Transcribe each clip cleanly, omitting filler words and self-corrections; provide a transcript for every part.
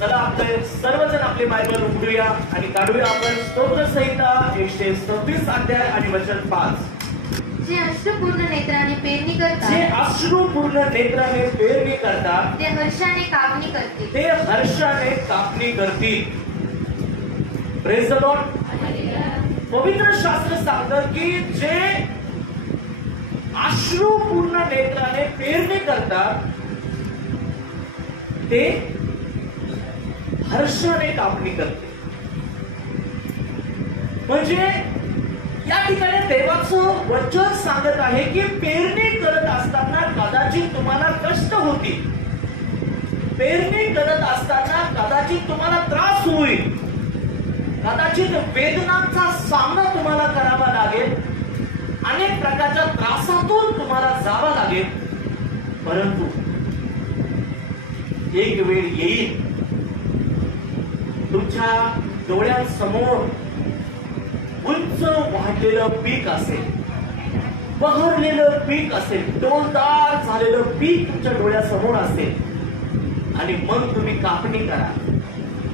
चला आपले सर्वजण आपले बायबल उघडूया आणि काढूया आपण स्तोत्र संहिता 126 अध्याय आणि वचन 5. जे अश्रुपूर्ण नेत्राने पेरणी करतात, जे अश्रुपूर्ण नेत्राने पेरणी करतात, ते हर्षाने कापणी करतील. ते हर्षाने कापणी करतील. Praise the Lord. पवित्र शास्त्र सांगतं की जे अश्रुपूर्ण नेत्राने पेरणी करतात ते हर्षाने कापणी करते. म्हणजे या ठिकाणी देवाचं वचन सांगत आहे की पेरणी करत असताना कदाचित तुम्हाला कष्ट होतील, पेरणी करत असताना कदाचित तुम्हाला त्रास होईल, कदाचित वेदनांचा सामना तुम्हाला करावा लागेल, अनेक प्रकारच्या त्रासातून तुम्हाला जावं लागेल. परंतु एक वेळ येईल तुमच्या डोळ्यांसमोर उंच वाढलेलं पीक असेल, बहरलेलं पीक असेल, डोलदार झालेलं पीक तुमच्या डोळ्यासमोर असेल आणि मग तुम्ही कापणी करा.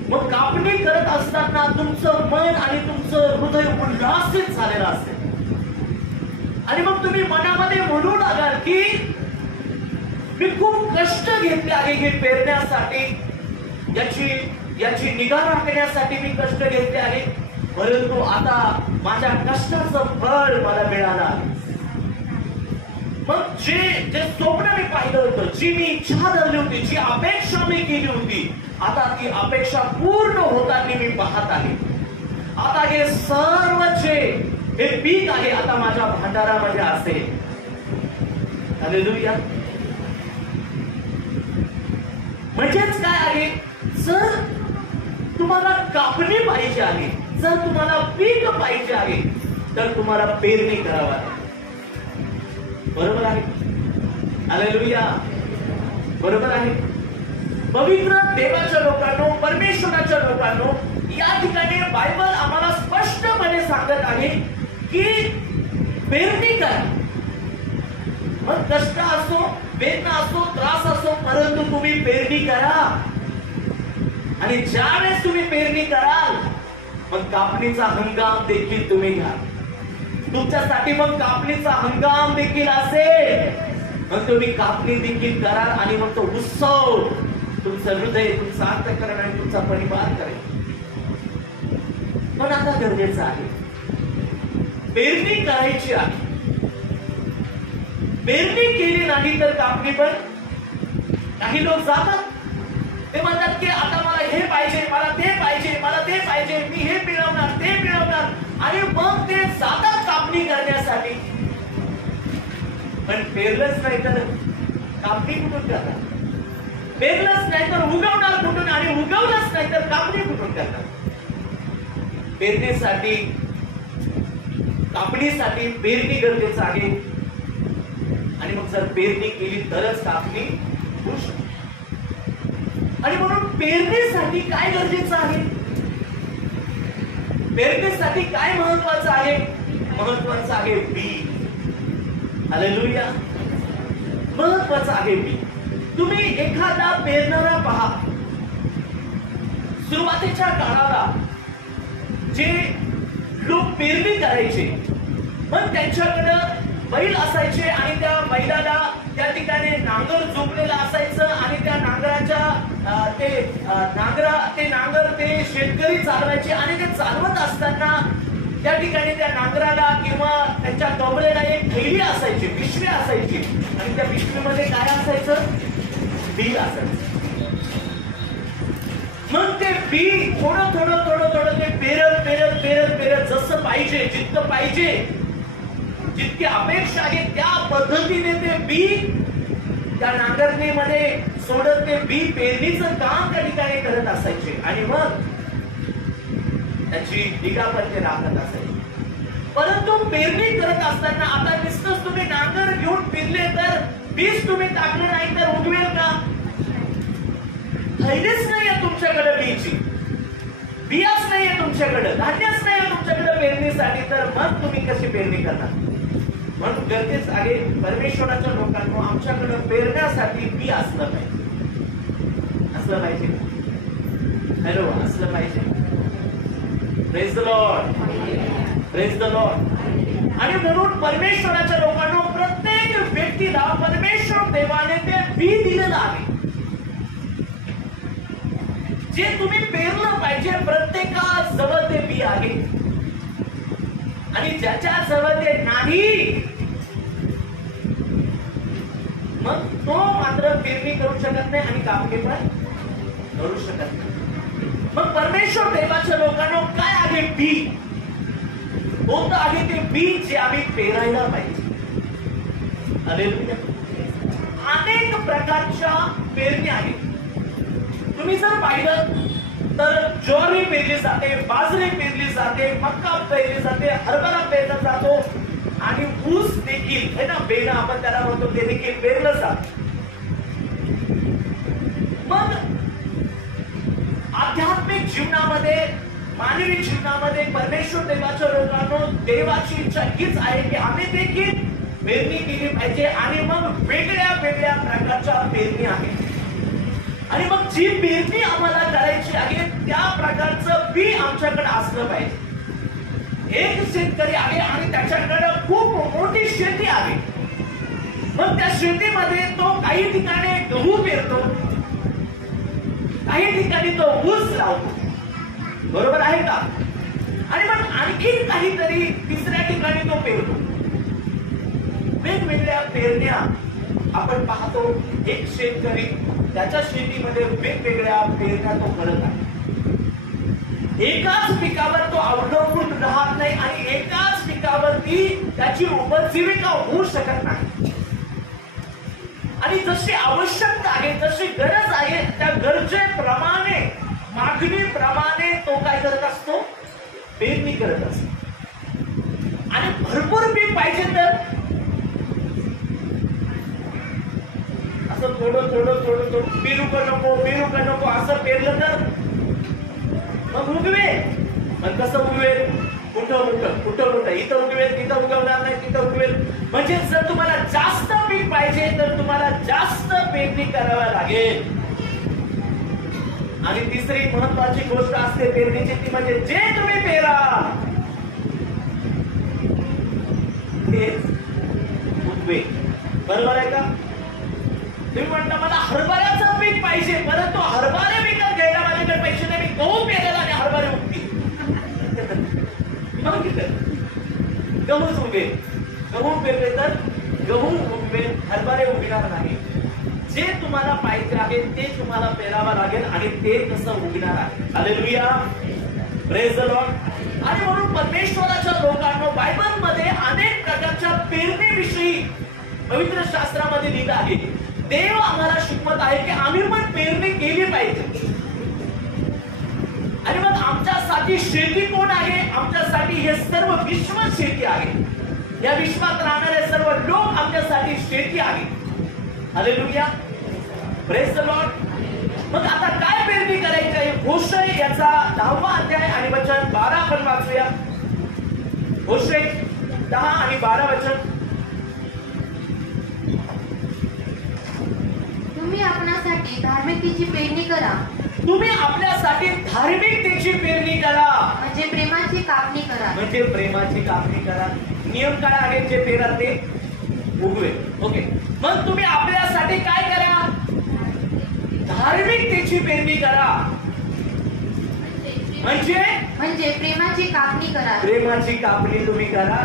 मग कापणी करत असताना तुमचं मन आणि तुमचं हृदय उल्हासित झालेलं असेल आणि मग तुम्ही मनामध्ये म्हणू लागाल की मी खूप कष्ट घेतले आहे हे पेरण्यासाठी, याची निगा राखण्यासाठी मी कष्ट घेतले आहे, परंतु आता माझ्या कष्टाचं फळ मला मिळालं. मग जे स्वप्न मी पाहिलं होतं, जी मी इच्छा धरली होती, जी अपेक्षा मी केली होती, आता ती अपेक्षा पूर्ण होताना मी पाहत आहे. आता हे सर्व हे पीक आहे आता माझ्या भांडारामध्ये असेल. हालेलुया. म्हणजेच काय आहे, जर तुम्हाला कापणी पाहिजे आहे, जर तुम्हाला पीक पाहिजे आहे, तर तुम्हाला पेरणी करावी लागेल. बरोबर आहे. हालेलुया. बरोबर आहे. पवित्र देवाच्या लोकांनो, परमेश्वराच्या लोकांनो, या ठिकाणी बायबल आम्हाला स्पष्टपणे सांगत आहे की पेरणी करा. मग कष्ट असो, वेदना असो, त्रास असो, परंतु तुम्ही पेरणी करा. आणि ज्यावेळेस तुम्ही पेरणी कराल मग कापणीचा हंगाम देखील तुम्ही घ्या. तुमच्यासाठी मग कापणीचा हंगाम देखील असेल, मग तुम्ही कापणी देखील कराल आणि मग तो उत्सव तुमचं हृदय, तुमचं अंतःकरण आणि तुमचा परिवार करेल. पण आता गरजेचं आहे पेरणी करायची आहे. पेरणी केली नाही तर कापणी पण. काही लोक जातात, ते म्हणतात की आता मला हे पाहिजे, मला ते पाहिजे, मला ते पाहिजे, मी हे मिळवणार, ते मिळवणार, आणि मग ते जातात कापणी करण्यासाठी. पण पेरलंच नाही तर कापणी कुठून करतात? पेरलंच नाही तर उगवणार कुठून? आणि उगवलंच नाही तर कापणी कुठून करतात? पेरणीसाठी, कापणीसाठी पेरणी गरजेचं आहे. आणि मग जर पेरणी केली तरच कापणी होऊ शकते. आणि म्हणून पेरणीसाठी काय गरजेचं आहे? पेरणीसाठी काय महत्वाचं आहे? महत्वाचं आहे बी. हालेलुया. महत्वाचं आहे बी. तुम्ही एखादा पेरणारा पहा. सुरुवातीच्या काळाला जे लोक पेरणी करायचे, पण त्यांच्याकडं बैल असायचे आणि त्या बैलाला त्या ठिकाणी नांगर जोडलेला असायचं आणि त्या नांगराच्या ते नांगर ते शेतकरी चालवायचे. आणि ते चालवत असताना त्या ठिकाणी त्या नांगराला किंवा त्यांच्या कमरेला एक थैली असायची, पिशवी असायची, आणि त्या पिशवीमध्ये काय असायचं? बी असायचं. मग ते बी थोडं थोडं थोडं थोडं ते पेरत पेरत पेरत पेरत जसं पाहिजे, जितकं पाहिजे, जितकी अपेक्षा आहे त्या पद्धतीने ते बी त्या नांगरणीमध्ये सोडत ते बी पेरणीचं काम त्या ठिकाणी करत असायचे. आणि मग त्याची निगा पण ते राखत असायचे. परंतु पेरणी करत असताना आता नुसतंच तुम्ही नांगर घेऊन पेरले तर बीज तुम्ही टाकले नाही तर उगवेल का? थैलीच नाहीये तुमच्याकडे बीची, बियाच नाहीये तुमच्याकडे, धान्यच नाहीये तुमच्याकडे पेरणीसाठी, तर मग तुम्ही कशी पेरणी करणार? म्हणून गरजेच आहे परमेश्वराच्या लोकांना आमच्याकडे पेरण्यासाठी बी असलं पाहिजे. हॅलो असलं पाहिजे. Praise the Lord, praise the Lord. आणि म्हणून परमेश्वराच्या लोकांना प्रत्येक व्यक्तीला परमेश्वर देवाने ते बी दिलेलं आहे. जे तुम्ही पेरलं पाहिजे प्रत्येकाजवळ ते बी आहे. आणि ज्याच्या जवळ ते नाही मग तो मात्र पेरणी करू शकत नाही आणि कापणी पण करू शकत नाही. मग परमेश्वर देवाच्या लोकांना काय आहे बी? कोणतं आहे ते बी जे आम्ही पेरायला पाहिजे? हालेलुया. अनेक प्रकारच्या पेरणी आहेत. तुम्ही जर पाहिलं तर ज्वारी पेरली जाते, बाजरी पेरली जाते, मक्का पेरली जाते, हरभरा पेरला जातो आणि ऊस देखील है ना, बेना आपण त्याला म्हणतो, ते देखील पेरलं जात. मग आध्यात्मिक जीवनामध्ये, मानवी जीवनामध्ये परमेश्वर देवाच्या लोकांना देवाची इच्छा हीच आहे की आम्ही देखील पेरणी केली पाहिजे. आणि मग वेगळ्या वेगळ्या प्रकारच्या पेरणी आहेत. आणि मग जी पेरणी आम्हाला करायची आहे त्या प्रकारचं बी आमच्याकडे असलं पाहिजे. एक शेतकरी आहे आणि त्याच्याकडे खूप मोठी शेती आहे. मग त्या शेतीमध्ये तो काही ठिकाणी गहू पेरतो, काही ठिकाणी तो ऊस लावतो. बरोबर आहे का? आणि मग आणखी काहीतरी तिसऱ्या ठिकाणी तो पेरतो. वेगवेगळ्या पेरण्या आपण पाहतो. एक शेतकरी त्याच्या शेतीमध्ये वेगवेगळ्या पेरण्या तो करत आहे. एकाच पिकावर तो अवलंबून राहत नाही आणि एकाच पिकावरती त्याची उपजीविका होऊ शकत नाही. आणि जशी आवश्यकता आहे, जशी गरज आहे, त्या गरजेप्रमाणे, मागणीप्रमाणे तो काय करत असतो? पेरणी करत असतो. आणि भरपूर पीक पाहिजे तर असं थोडं थोडं थोडं थोडं, पेरू का नको असं पेरलं तर मग उगवेल. पण कसं उगवेल? कुठं इथं उगवेल, तिथं उगवणार नाही, तिथं उगवेल. म्हणजे जर तुम्हाला जास्त पीक पाहिजे तर तुम्हाला जास्त पेरणी करावी लागेल. आणि तिसरी महत्वाची गोष्ट असते पेरणीची, ती म्हणजे जे तुम्ही पेरा तेच उगवेल. बरोबर आहे का? तुम्ही म्हणता मला हरभऱ्याचं पीक पाहिजे, परंतु हरभरे विकत घ्यायला माझ्याकडे पैसे नाही, मी गहू पेरायला आणि हरभरे उगतील. गहूच उगवेल. गहू पेरले तर गहू उगवेल, हरभरे उगणार नाही. जे तुम्हाला पाहिजे आहे ते तुम्हाला पेरावं लागेल आणि ते कसं उगणार आहे. Hallelujah, praise the Lord. आणि म्हणून परमेश्वराच्या लोकांना बायबलमध्ये अनेक प्रकारच्या पेरणीविषयी पवित्र शास्त्रामध्ये लिहिलं आहे. देव आम्हाला शिकवत आहे की आम्ही पण पेरणी केली पाहिजे. आणि मग आमच्यासाठी शेती कोण आहे? आमच्यासाठी हे सर्व विश्व शेती आहे. या विश्वात राहणारे सर्व लोक आमच्यासाठी शेती आहे. Hallelujah, praise the Lord. मग आता काय पेरणी करायची आहे? होशे याचा 10वा अध्याय आणि वचन 12 आपण वाचूया. होशे 10 आणि 12 वचन. तुम्ही आपणासाठी धार्मिकतेची पेरणी करा. तुम्ही आपल्यासाठी धार्मिकतेची पेरणी करा. म्हणजे प्रेमाची कापणी करा. म्हणजे प्रेमाची कापणी करा. नियम काय आहे? जे पेरा ते उगवेल. ओके. मग तुम्ही आपल्यासाठी काय करा? धार्मिकतेची पेरणी करा. म्हणजे प्रेमाची कापणी करा. प्रेमाची कापणी तुम्ही करा.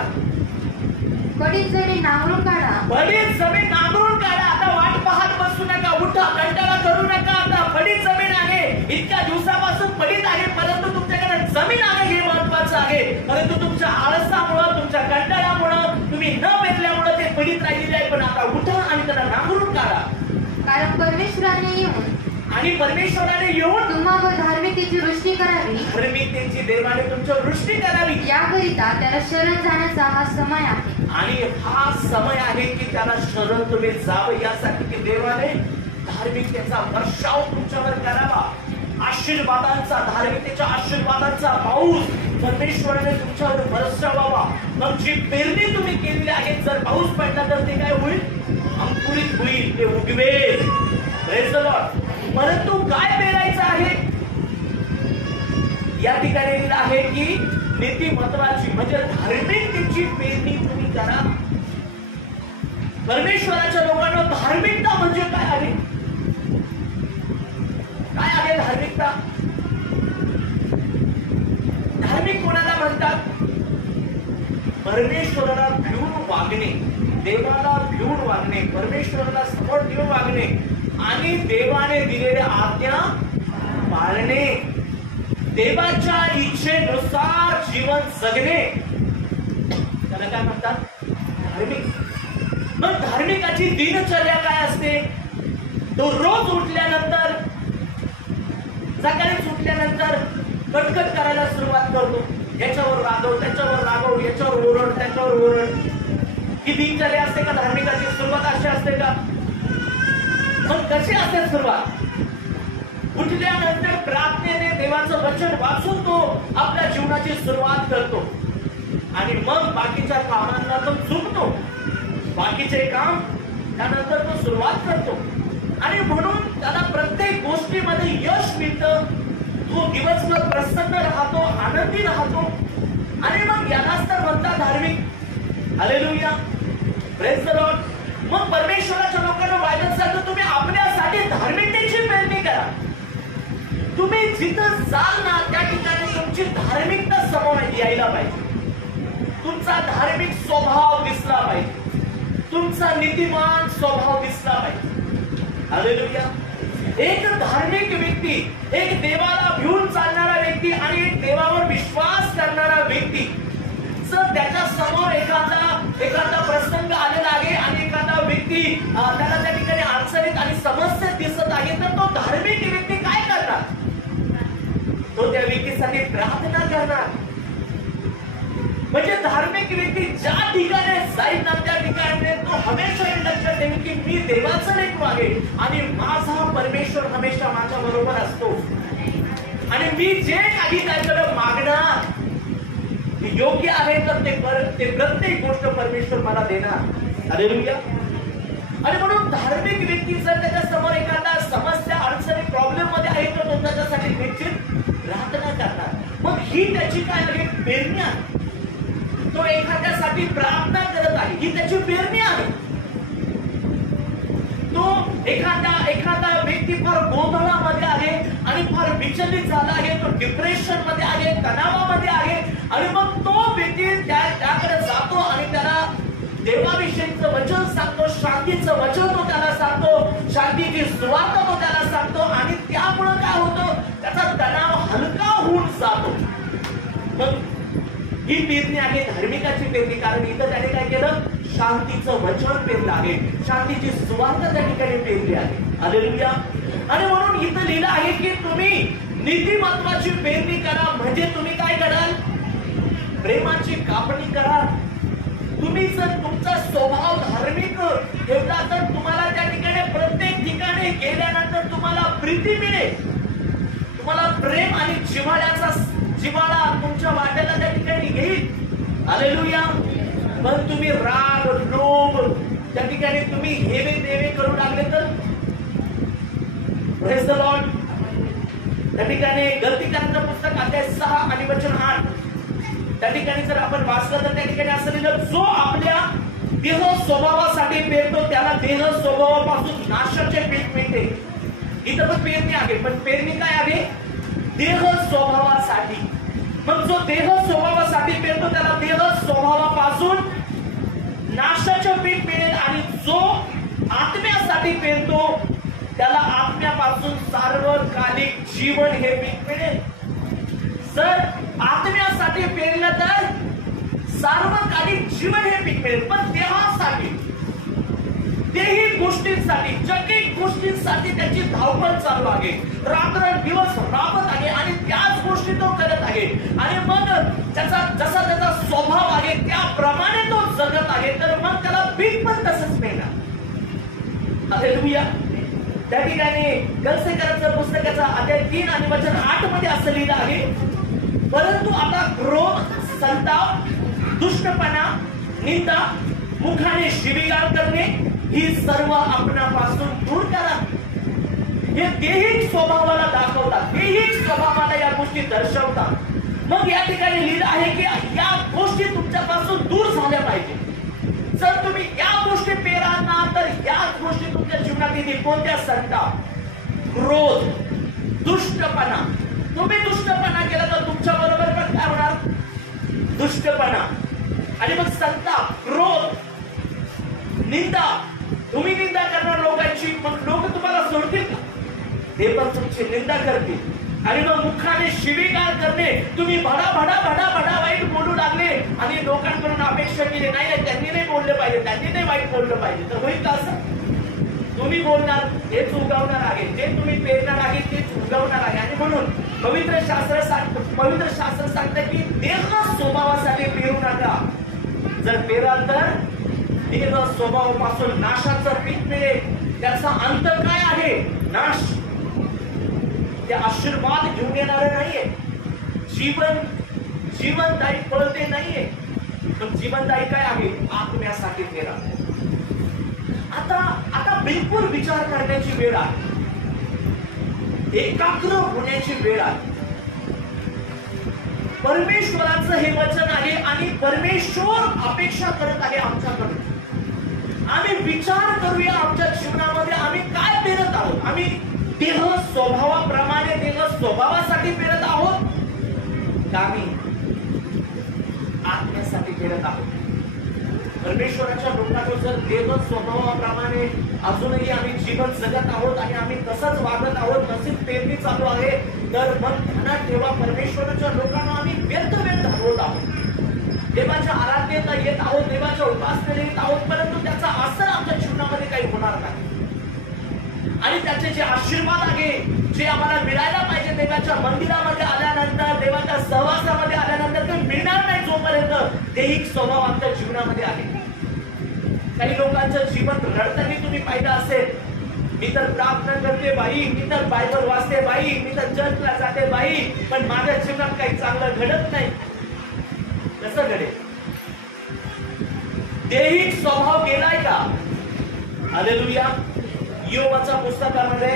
पडीत जमीन नांगरून काढा. पडीत जमीन नांगरून काढा. आता वाट पाहत बसू नका, उठा, कंटाळा करू नका. आता पडीत जमीन आहे, इतक्या दिवसापासून पडीत आहे, परंतु तुमच्याकडे जमीन आहे हे महत्वाचं आहे. परंतु तुमच्या आळसामुळं, तुमच्या कंटाळ्यामुळं, तुम्ही न पेरल्यामुळं ते पडीत राहिलेले आहे. पण आता उठा आणि त्याला नांगरून काढा. कारण परमेश्वराने येऊन तुम्हावर धार्मिकतेची वृष्टी करावी. धार्मिकतेची देवाने तुमच्यावर वृष्टी करावी. याकरिता त्याला शरण जाण्याचा हा समय आहे. आणि हा समय आहे की त्याला शरण तुम्ही जावं, यासाठी की देवाने धार्मिकतेचा वर्षाव तुमच्यावर करावा. आशीर्वादांचा, धार्मिकतेच्या आशीर्वादांचा पाऊस परमेश्वराने तुमच्यावर वर्षावावा. मग जी पेरणी तुम्ही केलेली आहे, जर पाऊस पडला तर ते काय होईल? अंकुरित होईल, ते उगवेल. Praise the Lord. परंतु काय पेरायचं आहे? या ठिकाणी लिहिलं आहे की नीतिमत्वाची म्हणजे धार्मिकतेची पेरणी तुम्ही करा. परमेश्वराच्या लोकांना धार्मिकता म्हणजे काय आहे? काय आहे धार्मिकता? धार्मिक कोणाला म्हणतात? परमेश्वराला भिवून वागणे, देवाला भिवून वागणे, परमेश्वराला समोर ठेवून वागणे आणि देवाने दिलेल्या आज्ञा पाळणे, देवाच्या इच्छेनुसार जीवन जगणे, त्याला काय म्हणतात? धार्मिक. मग धार्मिकाची दिनचर्या काय असते? तो रोज उठल्यानंतर, सकाळी उठल्यानंतर कटकट करायला सुरुवात करतो. याच्यावर रागव, त्याच्यावर रागव, याच्यावर ओरड, त्याच्यावर ओरड. ही दिनचर्या असते का? धार्मिकाची सुरुवात अशी असते का? मग कशी असते सुरुवात? उठल्यानंतर प्रार्थनेने देवाचं वचन वाचून तो आपल्या जीवनाची सुरुवात करतो आणि मग बाकीच्या कामांना तो चुकतो. बाकीचे काम त्यानंतर तो सुरुवात करतो आणि म्हणून त्याला प्रत्येक गोष्टीमध्ये यश मिळतं. तो दिवसभर प्रसन्न राहतो, आनंदी राहतो आणि मग यालाच तर म्हणतात धार्मिक. Hallelujah, praise the Lord. मग परमेश्वराच्या लोकांना वाईट सांगतो, तुम्ही आपल्यासाठी धार्मिकतेची पेरणी करा. तुम्ही जिथं जाल ना त्या ठिकाणी तुमची धार्मिकता समोर यायला पाहिजे. तुमचा धार्मिक स्वभाव दिसला पाहिजे, तुमचा नीतिमान स्वभाव दिसला पाहिजे. हालेलुया. एक धार्मिक व्यक्ती, एक देवाला भिवून चालणारा व्यक्ती आणि एक देवावर विश्वास करणारा व्यक्ती जर त्याच्या समोर एखादा प्रसंग आलेला आहे आणि एखादा व्यक्ती त्याला त्या ठिकाणी अडचणीत आणि समस्या दिसत आहे, तर तो धार्मिक व्यक्ती काय करणार? तो त्या व्यक्तीसाठी प्रार्थना करणार. म्हणजे धार्मिक व्यक्ती ज्या ठिकाणी जाईल ना त्या ठिकाणी तो हमेशा हे लक्षात ठेवेल की मी देवाचं लेक वागेल आणि माझा परमेश्वर हमेशा माझ्या बरोबर असतो आणि मी जे काही त्याच्याकडे मागणार योग्य आहे तर ते प्रत्येक गोष्ट परमेश्वर मला देणार. हालेलुया. आणि म्हणून धार्मिक व्यक्ती जर त्याच्या समोर एखादा समस्या, अडचणी, प्रॉब्लेम मध्ये आहे तर तो त्याच्यासाठी निश्चित प्रार्थना करणार. मग ही त्याची काय आहे? पेरणी आहे. तो एखाद्यासाठी प्रार्थना करत आहे, ही त्याची पेरणी आहे. तो एखादा व्यक्ती फार गोंधळामध्ये आहे आणि फार विचलित झाला आहे, तो डिप्रेशन मध्ये आहे, तणावामध्ये आहे आणि मग तो व्यक्ती त्याकडे जातो आणि त्याला देवाविषयीचं वचन सांगतो, शांतीचं वचन तो त्याला सांगतो, शांतीची सुवार्ता तो त्याला सांगतो आणि त्यामुळे काय होतं? त्याचा तणाव हलका होऊन जातो. मग ही पेरणी आहे धार्मिकाची पेरणी. कारण इथं त्याने काय केलं? शांतीचं वचन पेरलं आहे, शांतीची सुवार्ता त्या ठिकाणी पेरली आहे. हालेलुया. आणि म्हणून इथं लिहिलं आहे की तुम्ही नीतिमत्वाची पेरणी करा. म्हणजे तुम्ही काय कराल? प्रेमाची कापणी करा. तुम्ही जर तुमचा स्वभाव धार्मिक ठेवला तर तुम्हाला त्या ठिकाणी प्रत्येक ठिकाणी गेल्यानंतर तुम्हाला प्रीती मिळेल, तुम्हाला प्रेम आणि जिव्हाळा तुमच्या वाट्याला त्या ठिकाणी येईल. हालेलुया. पण तुम्ही राग, लोभ त्या ठिकाणी तुम्ही हेवे देवे करू लागले तर प्रेज द लॉर्ड. त्या ठिकाणी गलतीकारांचं पुस्तक अध्याय 6 आणि वचन 8 त्या ठिकाणी जर आपण वाचलं तर त्या ठिकाणी असं लिहिलं, जो आपल्या देह स्वभावासाठी पेरतो त्याला देह स्वभावापासून नाशाचे पीक मिळते. इथं पण पेरणी आहे, पण पेरणी काय आहे? देह स्वभावासाठी. मग जो देह स्वभावासाठी पेरतो त्याला देह स्वभावापासून नाशाचे पीक मिळेल आणि जो आत्म्यासाठी पेरतो त्याला आत्म्यापासून सार्वकालिक जीवन हे पीक मिळेल. जर आत्म्यासाठी पेरलं तर सार्वकालिक जीवन हे पीक मिळेल, पण देहासाठी, देही गोष्टींसाठी, जगिक गोष्टींसाठी त्याची धावपळ चालू आहे, रात्र दिवस राबत आहे आणि त्याच गोष्टी तो करत आहे आणि मग जसा त्याचा स्वभाव आहे त्याप्रमाणे तो जगत आहे, तर मग त्याला पीक पण तसंच मिळणार. हालेलुया. त्या ठिकाणी गलतीकारांचं पुस्तकाचा अध्याय 3 आणि वचन 8 मध्ये असं लिहिलं आहे, परंतु आता क्रोध, संताप, दुष्टपणा, निंदा, मुखाने शिवीगाळ करणे ही सर्व आपणापासून दूर करा. हे देहिक स्वभावाला दाखवतात, देहिक स्वभावाला या गोष्टी दर्शवतात. मग या ठिकाणी लिहिलं आहे की या गोष्टी तुमच्यापासून दूर झाल्या पाहिजे. जर तुम्ही या गोष्टी पेराल ना तर या गोष्टी तुमच्या जीवनात येतील. कोणत्या? संताप, क्रोध, दुष्टपणा. तुम्ही दुष्टपणा केला तर तुमच्या बरोबर पण काय होणार? दुष्टपणा. आणि मग संताप, क्रोध, निंदा. तुम्ही निंदा करणार लोकांची, मग लोक तुम्हाला सोडतील का? ते पण तुमची निंदा करतील. आणि मग मुखाने शिवीगाळ करणे. तुम्ही भडा भडा भडा भडा वाईट बोलू लागले आणि लोकांकडून अपेक्षा केली नाही त्यांनी नाही बोलले पाहिजे, त्यांनी नाही वाईट बोललं पाहिजे, तर होईल का असं? तुम्ही बोलणार हेच उगवणार आहे, जे तुम्ही पेरणार आहे तेच उगवणार आहे. आणि म्हणून पवित्र शास्त्र सांगतं की देह स्वभावासाठी पेरू नका. जर पेराल तर देह स्वभावापासून नाशाचं पीक मिळेल. त्याचा अंत काय आहे? नाश. ते आशीर्वाद घेऊन येणारे नाहीये. जीवनदायी फळ ते नाहीये. पण जीवनदायी काय आहे? आत्म्यासाठी पेरा. आता बिलकुल विचार करण्याची वेळ आहे, एकाग्र होण्याची वेळ आहे. परमेश्वराचं हे वचन आहे आणि परमेश्वर अपेक्षा करत आहे आमच्याकडून. आम्ही विचार करूया आमच्या जीवनामध्ये आम्ही काय पेरत आहोत. आम्ही देह स्वभावाप्रमाणे देह स्वभावासाठी पेरत आहोत का आम्ही आत्म्यासाठी पेरत आहोत? परमेश्वराच्या लोकांना जर देह स्वभावाप्रमाणे अजूनही आम्ही जीवन जगत आहोत आणि आम्ही तसंच वागत आहोत, तशीच पेरणी चालू आहे, तर मग ध्यानात ठेवा परमेश्वराच्या लोकांना आम्ही व्यर्थ वेळ घालवत आहोत. देवाच्या आराधनेला येत आहोत, देवाच्या उपासनेला येत आहोत, परंतु त्याचा असर आमच्या जीवनामध्ये काही होणार नाही. आणि त्याचे जे आशीर्वाद आहे, जे आम्हाला मिळायला पाहिजे देवाच्या मंदिरामध्ये आल्यानंतर, देवाच्या सहवासामध्ये आल्यानंतर, ते मिळणार नाही जोपर्यंत देहिक स्वभाव आमच्या जीवनामध्ये आहे. काही लोकांचं जीवन रडताना तुम्ही पाहिलं असेल. मी तर प्रार्थना करते बाई, मी तर बायबल वाचते बाई, मी तर चर्चला जाते बाई, पण माझ्या जीवनात काही चांगलं घडत नाही. कसं घडेल? देहिक स्वभाव गेलाय का? हालेलुया. योबाच्या पुस्तकामध्ये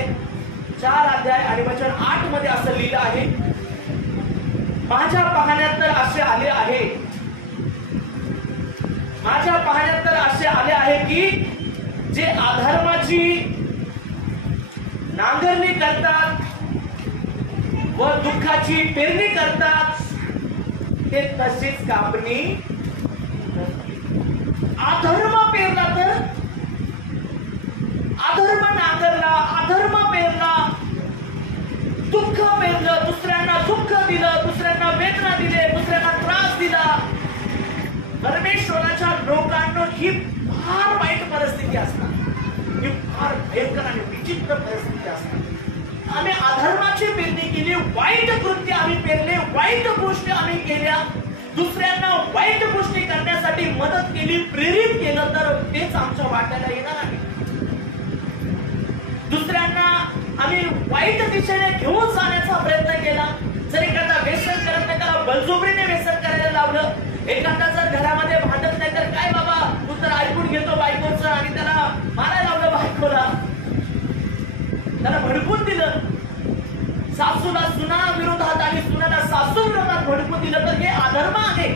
4 अध्याय आणि वचन 8 मध्ये असं लिहिलं आहे, माझ्या पाहण्यात तर असे आले आहे, माझ्या पाहण्यात तर असे आले आहे की जे अधर्माची नांगरणी करतात व दुःखाची पेरणी करतात ते तशीच कापणी. अधर्म पेरला तर अधर्म नांगरला, अधर्म पेरला, दुःख पेरलं, दुसऱ्यांना दुःख दिलं, दुसऱ्यांना वेदना दिले, दुसऱ्यांना त्रास दिला. परमेश्वराच्या लोकांना ही फार वाईट परिस्थिती असणार, ही फार भयंकर आणि विचित्र परिस्थिती असणार. आम्ही अधर्माची पेरणी केली, वाईट कृत्य आम्ही पेरले, वाईट गोष्टी आम्ही केल्या, दुसऱ्यांना वाईट गोष्टी करण्यासाठी मदत केली, प्रेरित केलं, तर तेच आमच्या वाट्याला येणार आहे. दुसऱ्यांना आम्ही वाईट दिशेने घेऊन जाण्याचा प्रयत्न केला. जर एखादा व्यसन करत नाही त्याला बळजबरीने व्यसन करायला लावलं. एखादा जर घरामध्ये भांडत नाही तर काय बाबा तू तर ऐकून घेतो बायकोचं आणि त्याला मारायला लावलं बायकोला, त्याला भडकून दिलं. सासूला सुना विरोधात आणि सुनाला सासू विरोधात भडकून दिलं, तर हे अधर्म आहे.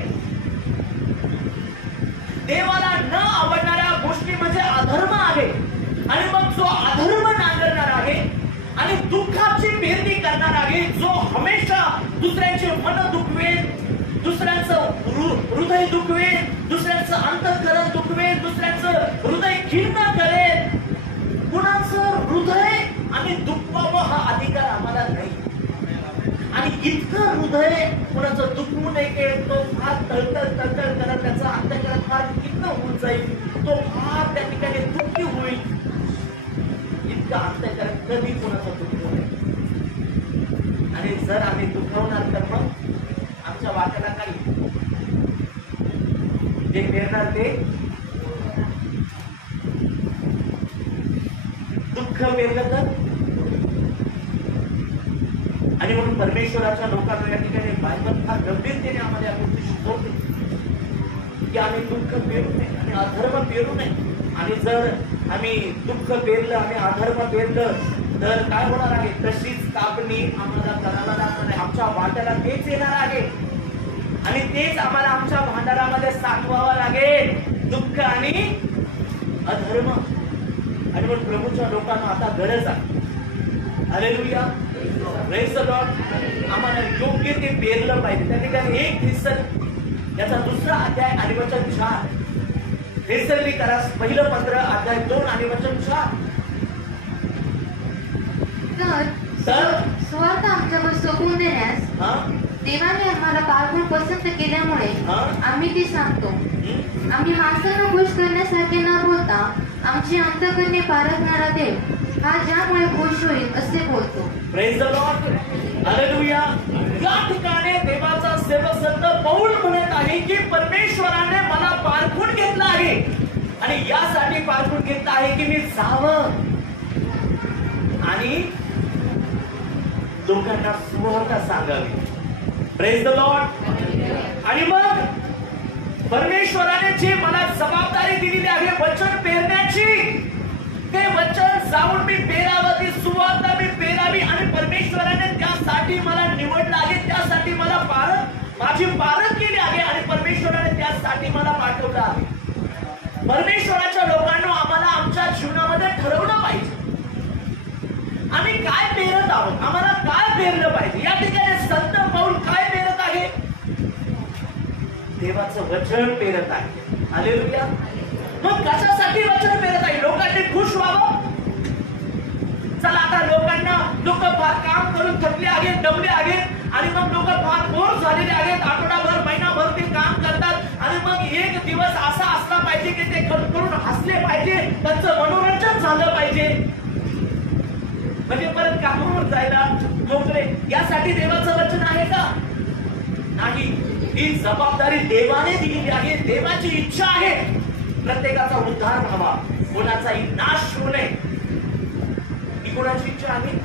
देवाला न आवडणाऱ्या गोष्टी म्हणजे अधर्म आहे. आणि मग जो अधर्म नांगरणार आहे आणि दुःखाची पेरणी करणार आहे, जो हमेशा दुसऱ्यांचे मन दुखवेल, दुसऱ्यांचं हृदय दुखवेल, दुसऱ्यांचं अंतःकरण दुखवेल, दुसऱ्यांचं हृदय खिन्न करेल, कुणाचं हृदय आम्ही दुखवावं हा अधिकार आम्हाला नाही. आणि इतकं हृदय कुणाचं दुखवू नये, तो फार तळतळ करत त्याचं अंतःकरण फार खिन्न होऊन जाईल, तो फार त्या ठिकाणी दुःखी होईल. इतकं अंतःकरण कधी कोणाचं दुखवू नये. आणि जर आम्ही दुखवणार तर मग आमच्या वाट्याला काही जे पेरणार ते दुःख पेरलं तर. आणि म्हणून परमेश्वराच्या लोकांना या ठिकाणी बायबल फार गंभीरतेने आम्हाला या गोष्टी शिकवते की आम्ही दुःख पेरू नये आणि अधर्म पेरू नये. आणि जर आम्ही दुःख पेरलं आणि अधर्म पेरलं तर काय होणार आहे, तशीच कापणी आम्हाला करायला लागणार आहे. आमच्या वाट्याला तेच येणार आहे आणि तेच आम्हाला आमच्या भांडारामध्ये साठवावं लागेल, दुःख आणि अधर्म. आणि म्हणून प्रभूच्या लोकांना आता गरज आहे. Hallelujah, praise the Lord. आम्हाला योग्य ते पेरलं पाहिजे. त्या ठिकाणी 1 ख्रिस्ती याचा 2रा अध्याय आणि वचन 4. ख्रिस्ती करा पहिलं 15 अध्याय 2 आणि वचन 4. तर स्वार्थ आमच्यावर सोपवून देण्यास देवाने आम्हाला पारखून पसंत केल्यामुळे आम्ही ते सांगतो. आम्ही माणसांना खुश करण्यासारखे न बोलता आमची अंतःकरणे पारखणारा देव हा ज्यामुळे खुश होईल असे बोलतो. Praise the Lord, hallelujah. या ठिकाणी देवाचा सेवक संत पौल म्हणत आहे की परमेश्वराने मला पारखून घेतला आहे आणि यासाठी पारखून घेतला आहे की मी जावं आणि लोकांना सुवार्ता सांगावी. Praise the Lord. आणि मग परमेश्वराने जी मला जबाबदारी दिलेली आहे वचन पेरण्याची, ते वचन जाऊन मी पेरावं, ती सुवार्ता मी पेरावी. आणि परमेश्वराने त्यासाठी मला निवडलं आहे, त्यासाठी मला माझी पारख केली आहे आणि परमेश्वराने त्यासाठी मला पाठवलं आहे. परमेश्वराच्या लोकांना आम्हाला आमच्या जीवनामध्ये ठरवलं पाहिजे आम्ही काय पेरत आहोत, आम्हाला काय पेरलं पाहिजे. या ठिकाणी संत पौल काय पेरत आहे, देवाचं वचन पेरत आहे. हालेलुया. मग कशासाठी वचन पेरत आहे, लोकांनी खुश व्हावं. चला आता लोक फार काम करून थकले आहेत, दमले आहेत आणि मग लोक फार बोर झालेले आहेत. आठवडाभर महिनाभर ते काम करतात आणि मग एक दिवस असा असला पाहिजे की ते करून हसले पाहिजे, त्यांचं मनोरंजन झालं पाहिजे, म्हणजे परत कामावर जायला मोकळे. यासाठी देवाचं वचन आहे का? नाही. ही जबाबदारी देवाने दिलेली आहे. देवाची इच्छा आहे प्रत्येकाचा उद्धार व्हावा, कोणाचाही नाश होऊ नये. ही कोणाची इच्छा आहे?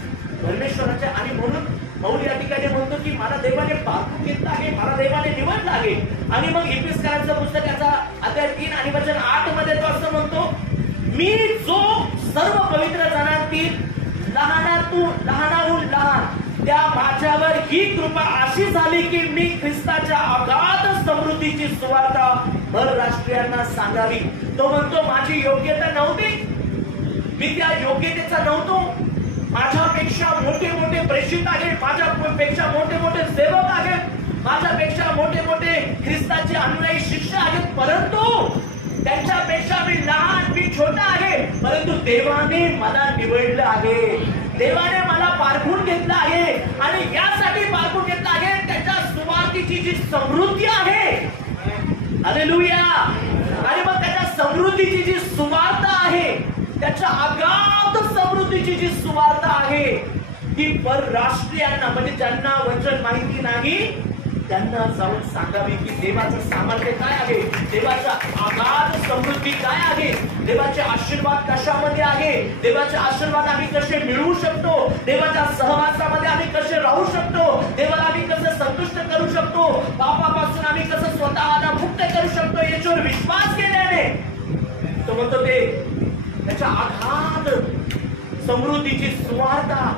परमेश्वराच्या. आणि म्हणून पौल या ठिकाणी म्हणतो की मला देवाने पारखून घेतलं आहे, मला देवाने निवडलं आहे. आणि मग इफिसियन्सचं पुस्तक याचा अध्याय 3 आणि वचन 8 मध्ये तो असं म्हणतो, मी जो सर्व पवित्र जनांतील लहानाहून लहान त्या माझ्यावर ही कृपा अशी झाली की मी ख्रिस्ताच्या अगाध समृद्धीची सुवार्ता परराष्ट्रीयांना सांगावी. तो म्हणतो माझी योग्यता नव्हती, मी त्या योग्यतेचा नव्हतो. माझ्यापेक्षा मोठे मोठे प्रेषित आहेत, माझ्यापेक्षा मोठे मोठे सेवक आहेत, माझ्यापेक्षा मोठे मोठे ख्रिस्ताचे अनुयायी शिष्य आहेत, परंतु त्यांच्यापेक्षा मी लहान, मी छोटा आहे. परंतु देवाने मला निवडलं आहे, देवाने मला पारखून घेतलं आहे. आणि यासाठी पारखून घेतलं आहे त्याच्या सुवार्तेची जी समृद्धी आहे. हालेलुया. आणि मग त्याच्या समृद्धीची जी सुवार्ता आहे, त्याच्या अगाध समृद्धीची जी सुवार्ता आहे ती परराष्ट्रीयांना, म्हणजे ज्यांना वचन माहिती नाही त्यांना जाऊन सांगावी की देवाचं सामर्थ्य काय आहे, देवाचा अगाध समृद्धी काय आहे, देवाचे आशीर्वाद कशामध्ये आहे, देवाचे आशीर्वाद आम्ही कसे मिळवू शकतो, देवाच्या सहवासामध्ये आम्ही कसे राहू शकतो, देवाला आम्ही कसं संतुष्ट करू शकतो, पापापासून आम्ही कसं स्वतःला मुक्त करू शकतो, याच्यावर विश्वास केल्याने. तो म्हणतो ते त्याच्या अगाध समृद्धीची सुवार्ता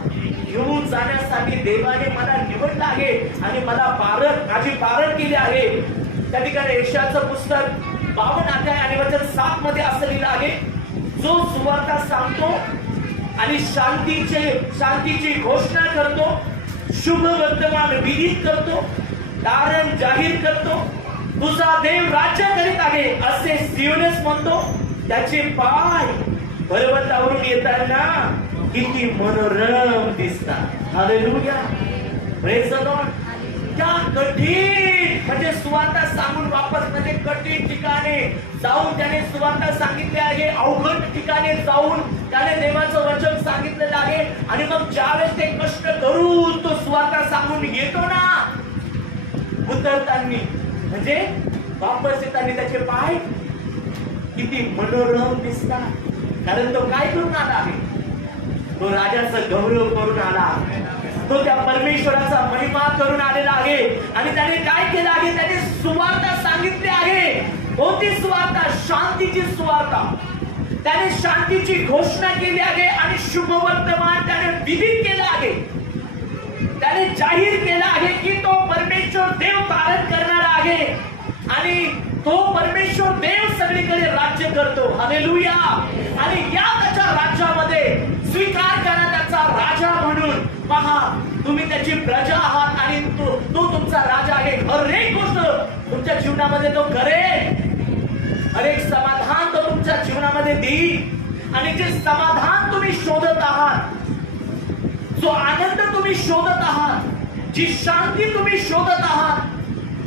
घेऊन जाण्यासाठी देवाने मला निवडलं आहे आणि मला माझी पारख केली आहे. त्या ठिकाणी यशाचं पुस्तक 52 अध्याय आणि वचन 7 मध्ये असं लिहिलं आहे, जो सुवार्ता सांगतो आणि शांतीची घोषणा करतो, शुभ वर्तमान विदित करतो, तारण जाहीर करतो, तुझा देव राज्य करीत आहे असे सियोनेस म्हणतो, त्याचे पाय पर्वतावरून येताना किती मनोरम दिसतात. हालेलुया. Praise the Lord. त्या कठीण म्हणजे सुवार्ता सांगून वापस म्हणजे कठीण ठिकाणी जाऊन त्याने सुवार्ता सांगितली आहे, अवघड ठिकाणी जाऊन त्याने देवाचं वचन सांगितलेलं आहे. आणि मग ज्यावेळेस ते कष्ट करून तो सुवार्ता सांगून येतो ना, उतरताना म्हणजे वापस येताना त्याचे पाय किती मनोरम दिसतात. कारण तो काय करून आला आहे, तो राजाचा गौरव करून आला, तो त्या परमेश्वराचा महिमा करून आलेला आहे. आणि त्याने काय केलं आहे, त्याने सुवार्ता सांगितली आहे. कोणती सुवार्ता? शांतीची सुवार्ता. त्याने शांतीची घोषणा केली आहे आणि शुभवर्तमान त्याने विदित केलं आहे. त्याने जाहीर केलं आहे की तो परमेश्वर देव धारण करणारा आहे आणि तो परमेश्वर देव सगळीकडे राज्य करतो. हालेलुया. आणि या त्याच्या राज्यामध्ये स्वीकार करा त्याचा राजा म्हणून. पहा, तुम्ही त्याची प्रजा आहात आणि तो तुमचा राजा आहे. हर एक गोष्ट तुमच्या जीवनामध्ये तो करेल. हर एक समाधान तो तुमच्या जीवनामध्ये देईल. आणि जे समाधान तुम्ही शोधत आहात, जो आनंद तुम्ही शोधत आहात, जी शांती तुम्ही शोधत आहात,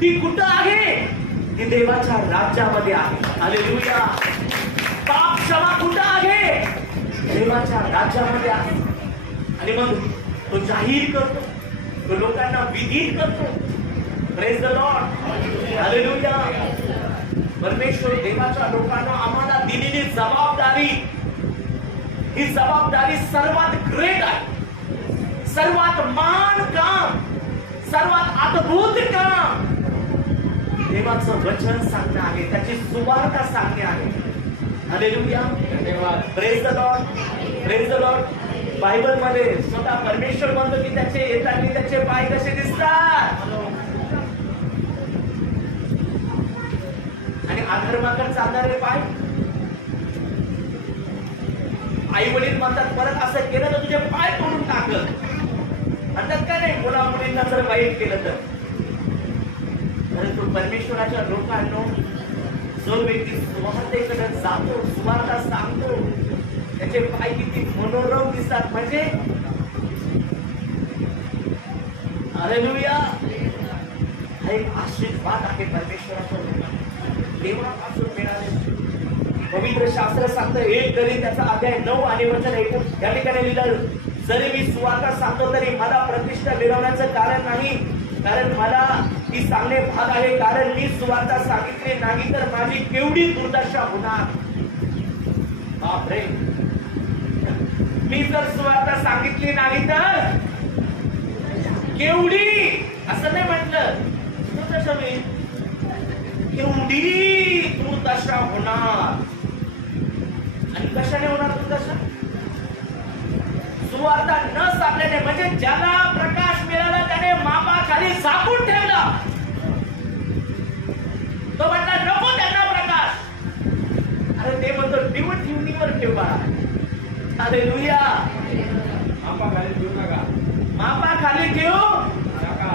ती कुठं आहे? ती देवाच्या राज्यामध्ये आहे. हालेलुया. पाप क्षमा कुठं आहे? देवाच्या राज्यामध्ये आहे. आणि मग तो जाहीर करतो, तो लोकांना विदित करतो. Praise the Lord. हालेलुया. परमेश्वर देवाच्या लोकांना आम्हाला दिलेली जबाबदारी, ही जबाबदारी सर्वात ग्रेट आहे, सर्वात महान काम, सर्वात अद्भुत काम देवाचं वचन सांगणं आहे, त्याची सुवार्ता सांगणे आहे. हालेलुया. धन्यवाद. Praise the Lord. Praise the Lord. Bible मध्ये स्वतः परमेश्वर म्हणतो की त्याचे येताना त्याचे पाय कसे दिसतात आणि अधर्माकडे चालणारे पाय. आई वडील म्हणतात परत असं केलं तर तुझे पाय तोडून टाकल. म्हणतात का नाही, मुला मुलींना जर वाईट केलं तर. परंतु परमेश्वराच्या लोकांनो, जो व्यक्ती सुवार्तेकडे जातो, सुवार्ता सांगतो, त्याचे पाय किती मनोरम दिसतात. म्हणजे हालेलुया. हा एक आशीर्वाद आहे परमेश्वराच्या लोकांना, देवापासून मिळाले. पवित्र शास्त्र सांगतं, 1 कोरिंथ त्याचा अध्याय 9 आणि वचन 1 या ठिकाणी लिहिलं, जरी मी सुवार्ता सांगतो तरी मला प्रतिष्ठा मिळवण्याचं कारण नाही, कारण मला ती सांगणे भाग आहे. कारण मी सुवार्ता सांगितली नाही तर माझी केवढी दुर्दशा होणार. बापरे. मी जर सुवार्ता सांगितली नाही तर केवढी, असं नाही म्हटलं, दुर्दशा होईल, केवढी दुर्दशा होणार. आणि कशाने होणार दुर्दशा? सुवार्ता न सांगल्याने. म्हणजे ज्याला प्रकाश मिळाला त्याने मापाखाली झाकून ठेवला. तो म्हटला नको त्यांना प्रकाश. अरे ते म्हणतो ठेवणीवर ठेव बाळा. हालेलुया. मापाखाली ठेवू नका. मापाखाली ठेवू नका,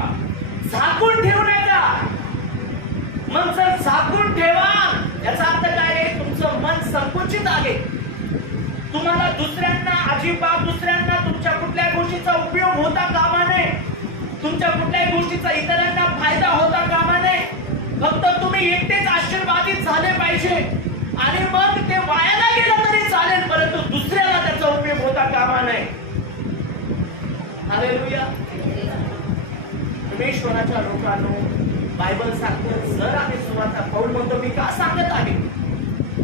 झाकून ठेवू नका. मग जर झाकून ठेवा याचा अर्थ काय आहे? तुमचं मन संकुचित आहे. तुम्हाला दुसऱ्यांना अजिबात दुसऱ्यांना तुमच्या कुठल्या गोष्टीचा उपयोग होता कामा नये, तुमच्या कुठल्याही गोष्टीचा इतरांना फायदा होता कामा नये. फक्त तुम्ही एकटेच आशीर्वादित झाले पाहिजे आणि मग ते वायाला गेलं तरी चालेल, परंतु दुसऱ्याला त्याचा उपयोग होता कामा नये. हालेलुया. परमेश्वराच्या लोकांनो, बायबल सांगतं जर आम्ही सुवार्ता, पौल म्हणतो मी का सांगत आहे,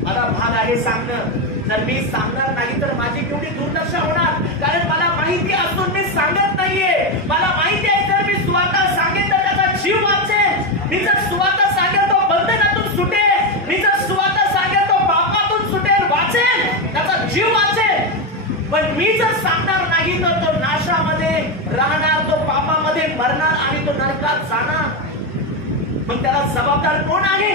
मला भाग आहे सांगणं. जर मी सांगणार नाही तर माझी केवढी दुर्दशा होणार. कारण मला माहिती असून मी सांगत नाहीये. मला माहिती आहे जर मी सुवार्ता सांगेन तर त्याचा जीव वाचेल. मी जर सुवार्ता सांगेल तो बंधनातून सुटेल. मी जर सुवार्ता सांगेल तो पापातून सुटेल, वाचेल, त्याचा जीव वाचेल. पण मी जर सांगणार नाही तर तो नाशामध्ये राहणार, तो पापामध्ये मरणार आणि तो नरकात जाणार. मग त्याला जबाबदार कोण आहे?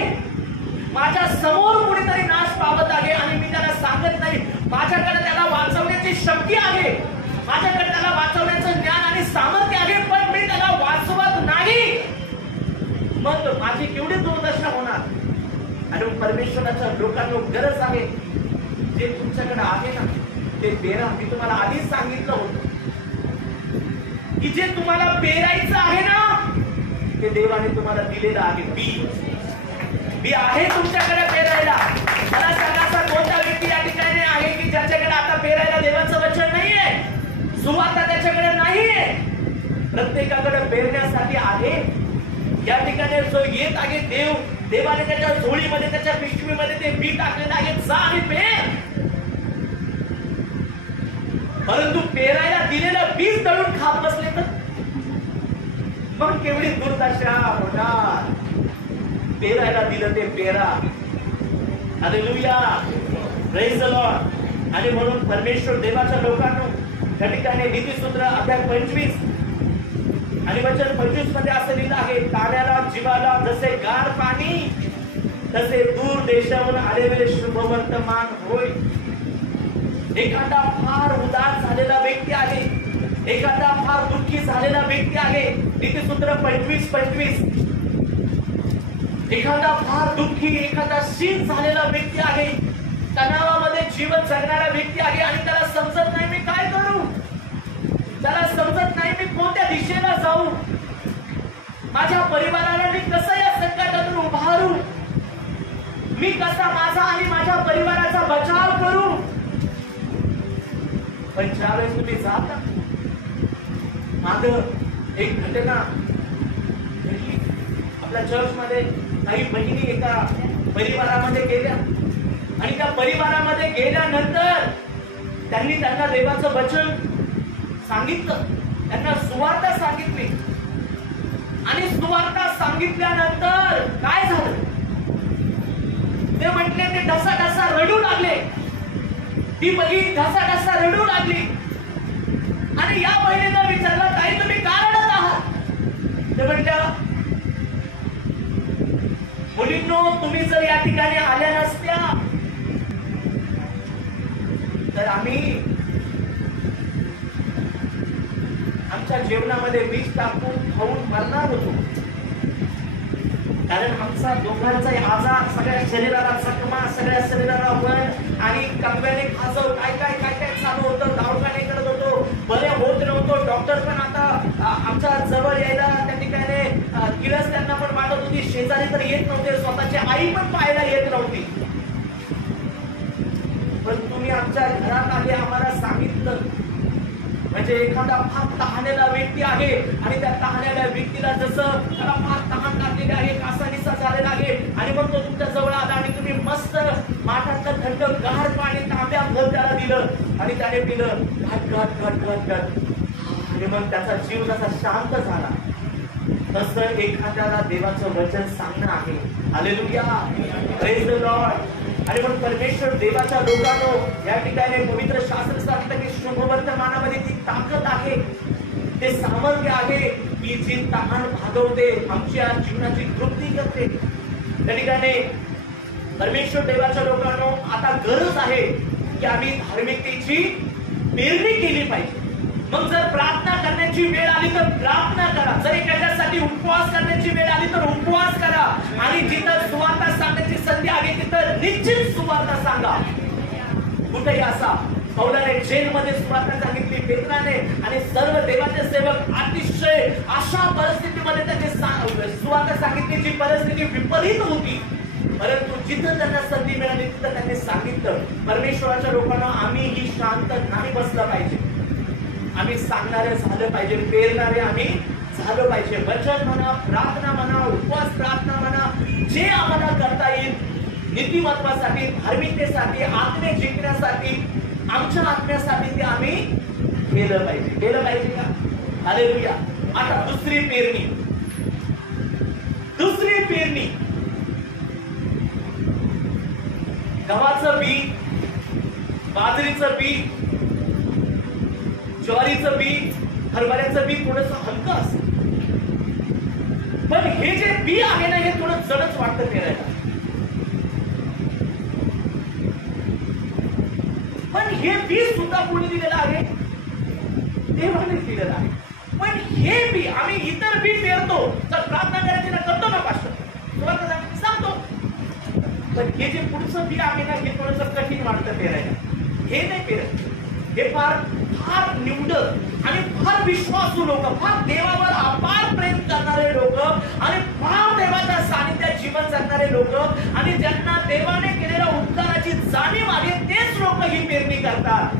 माझ्या समोर कोणीतरी नाश पावत आहे आणि मी त्याला सांगत नाही. माझ्याकडे त्याला वाचवण्याची शक्ती आहे, माझ्याकडे त्याला वाचवण्याचं ज्ञान आणि सामर्थ्य आहे, पण मी त्याला वाचवत नाही. मग माझी केवढी दुर्दशा होणार. आणि परमेश्वराच्या लोकांना गरज आहे, जे तुमच्याकडे आहे ना ते पेरा. मी तुम्हाला आधीच सांगितलं होतं की जे तुम्हाला पेरायचं आहे ना ते देवाने तुम्हाला दिलेलं आहे. बी आहे तुमच्याकडे पेरायला. मला सांगा असा कोणता व्यक्ती या ठिकाणी आहे की ज्याच्याकडे आता पेरायला देवाचं वचन नाहीये, सुवार्ता त्याच्याकडे नाहीये? प्रत्येकाकडे पेरण्यासाठी आहे. या ठिकाणी जो येत आहे देवाने त्याच्या झोळीमध्ये, त्याच्या पिशवीमध्ये ते बी टाकलेलं आहे, जा आणि पेर. परंतु पेरायला दिलेलं बीज दळून खात बसले तर मग केवढी दुर्दशा होणार. पेरायला दिलं ते पेरा. हालेलुया. Praise the Lord. आणि म्हणून परमेश्वर देवाच्या लोकांनो त्या ठिकाणी नीतिसूत्र अध्याय 25 आणि वचन 25 मध्ये असं लिहिलं आहे, ताण्याला जीवाला जसे गार पाणी तसे दूर देशावरून आलेले शुभ वर्तमान होय. एखादा फार उदास झालेला व्यक्ती आहे, एखादा फार दुःखी झालेला व्यक्ती आहे, नीतिसूत्र 25:25. एखादा फार दुःखी, एखादा शीण झालेला व्यक्ती आहे, तणावामध्ये जीवन जगणारा व्यक्ती आहे आणि त्याला समजत नाही मी काय करू, त्याला समजत नाही मी कोणत्या दिशेला जाऊ, माझ्या परिवाराला मी कसं या संकटातून उभारू, मी कसा माझा आणि माझ्या परिवाराचा बचाव करू. पण ज्यावेळेस तुम्ही जाता, माग एक घटना घडली आपल्या चर्च मध्ये. काही बहिणी एका परिवारामध्ये गेल्या आणि त्या परिवारामध्ये गेल्यानंतर त्यांना देवाचं वचन सांगितलं, त्यांना सुवार्ता सांगितली आणि सुवार्ता सांगितल्यानंतर काय झालं ते म्हटले, ते ढसाढसा रडू लागले. ती बहीण ढसाढसा रडू लागली आणि या बहिणीनं विचारलं, ताई तुम्ही का रडत आहात? ते म्हटलं, मुलींनो तुम्ही जर या ठिकाणी आल्या नसत्या तर आम्ही आमच्या जेवणामध्ये विष टाकून खाऊन मरणार होतो. कारण आमचा दोघांचाही आजार, सगळ्या शरीराला चकमा, सगळ्या शरीराला वण आणि कंब्याने खाजव काय काय काय काय चालू होतं. दवाखाने करत होतो, बरे होत नव्हतो. डॉक्टर पण आता आमच्या जवळ यायला त्या ठिकाणी किरस त्यांना पण वाटत होती. शेजारी तर येत नव्हते, स्वतःची आई पण पाहायला येत नव्हती. पण तुम्ही आमच्या घरात आले, आम्हाला सांगितलं. म्हणजे एखादा फार तहानेला व्यक्ती आहे आणि त्या तहानेल्या व्यक्तीला जसं त्याला फार तहान लागलेली आहे, कासानिसा झालेला आहे आणि मग तो तुमच्या जवळ आला आणि तुम्ही मस्त माठातलं थंड गार पाणी तांब्याभर त्याला दिलं आणि त्याने पिलं घाट घाट घाट घाट घाट आणि मग त्याचा जीव जसा शांत झाला. तसं एखाद्याला देवाचं वचन सांगणं आहे. Hallelujah, praise the Lord. आणि म्हणून परमेश्वर देवाच्या लोकांनो या ठिकाणी पवित्र शास्त्र सांगतं की शुभ वर्तमानामध्ये ती ताकद आहे, ते सामर्थ्य आहे की जी तहान भागवते, आमच्या जीवनाची तृप्ती करते. त्या ठिकाणी परमेश्वर देवाच्या लोकांनो आता गरज आहे की आम्ही धार्मिकतेची पेरणी केली पाहिजे. मग जर प्रार्थना करण्याची वेळ आली तर प्रार्थना करा, जर एखाद्यासाठी उपवास करण्याची वेळ आली तर उपवास करा आणि जिथं सुवार्ता सांगण्याची संधी आली तिथं निश्चित सुवार्ता सांगा. कुठेही असा पौलाने जेलमध्ये सुवार्ता सांगितली, पेत्राने आणि सर्व देवाचे सेवक अतिशय अशा परिस्थितीमध्ये त्याची सुवार्ता सांगितली जी परिस्थिती विपरीत होती, परंतु जिथं त्यांना संधी मिळाली तिथं त्यांनी सांगितलं. परमेश्वराच्या लोकांना आम्हीही शांत नाही बसलं पाहिजे, आम्ही सांगणारे झालं पाहिजे, पेरणारे आम्ही झालं पाहिजे. वचन म्हणा, प्रार्थना म्हणा, उपवास प्रार्थना म्हणा, जे आम्हाला करता येईल नीतिमत्वासाठी, धार्मिकतेसाठी, आत्मे जिंकण्यासाठी, आमच्या आत्म्यासाठी ते आम्ही केलं पाहिजे. केलं पाहिजे का? हालेलुया. आता दुसरी पेरणी, दुसरी पेरणी. गव्हाचं बी, बाजरीचं बी, ज्वारीचं बी, हरभऱ्याचं बी थोडंसं हलकं असतं, पण हे जे बी आहे ना हे थोडं जडच वाटतं पेरायला. पण हे बी सुद्धा कोणी दिलेलं आहे? देवाने दिलेलं आहे. पण हे बी आम्ही इतर बी पेरतो तर प्रार्थना करायची ना, करतो ना पास्टर, सांगतो, पण हे जे पुढचं बी आहे ना हे थोडंसं कठीण वाटतं पेरायला. हे नाही पेरत, हे फार फार निवडक आणि फार विश्वासू लोक, फार देवावर अपार प्रेम करणारे लोक आणि फार देवाच्या सानिध्यात जीवन जगणारे लोक आणि ज्यांना देवाने केलेल्या उपकाराची जाणीव आहे तेच लोक ही पेरणी करतात.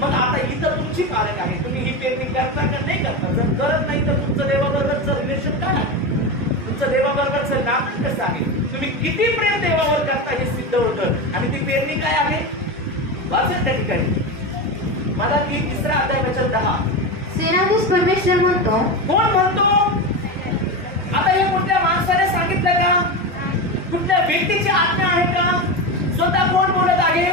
मग आता इथं तुमची पारख आहे, तुम्ही ही पेरणी करता का नाही करता? जर करत नाही तर तुमचं देवाबरोबरचं रिलेशन काय आहे, तुमचं देवाबरोबरचं नातं कसं आहे, तुम्ही किती प्रेम देवावर करता हे सिद्ध होतं. आणि ती पेरणी काय आहे वाचन त्या ठिकाणी मला ती 3रा अध्याय वचन 10. सेनाधीश परमेश्वर म्हणतो. कोण म्हणतो? आता हे कुठल्या माणसाने सांगितलं का? कुठल्या व्यक्तीची आज्ञा आहे का? स्वतः कोण बोलत आहे?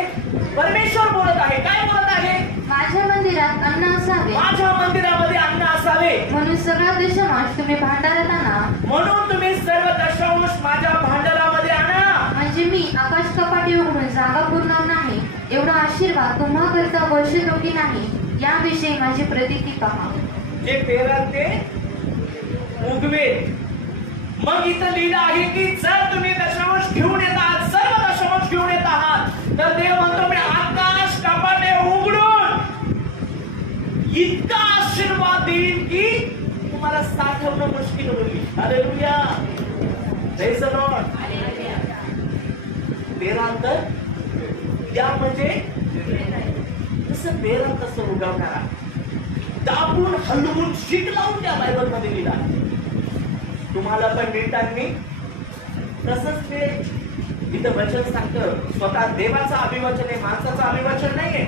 बोलत आहे? काय बोलत आहे? माझ्या मंदिरात अन्न असावे, माझ्या मंदिरामध्ये अन्न असावे, म्हणून सगळा दशमांश तुम्ही भांडारात आणा. म्हणून तुम्ही सर्व दशांश माझ्या भांडारामध्ये आणा. म्हणजे मी आकाश कपाटी उघडून जागा पुरणार नाही, एवढा आशीर्वाद तुम्हा करता वर्षरोगी नाही, याविषयी माझी प्रतीती पहा. जे पेराल ते उगवेल. मग इथं लिहिलं आहे की जर तुम्ही दशांश घेऊन येत आहात, सर्व दशांश घेऊन येत आहात, तर देव म्हणतो मी आकाश कपाटे उघडून इतका आशीर्वाद देईल की तुम्हाला साठवणं मुश्किल होईल. Hallelujah, praise the lord. पेराल तर त्या म्हणजे कसं पेराल तसं उगवणारा, दाबून हलवून शीट लावून त्या बायबल मध्ये लिहिला. तुम्हाला पण मिळताना तसंच ते इथं वचन सांगतं. स्वतः देवाचं अभिवचन आहे, माणसाचं अभिवचन नाहीये.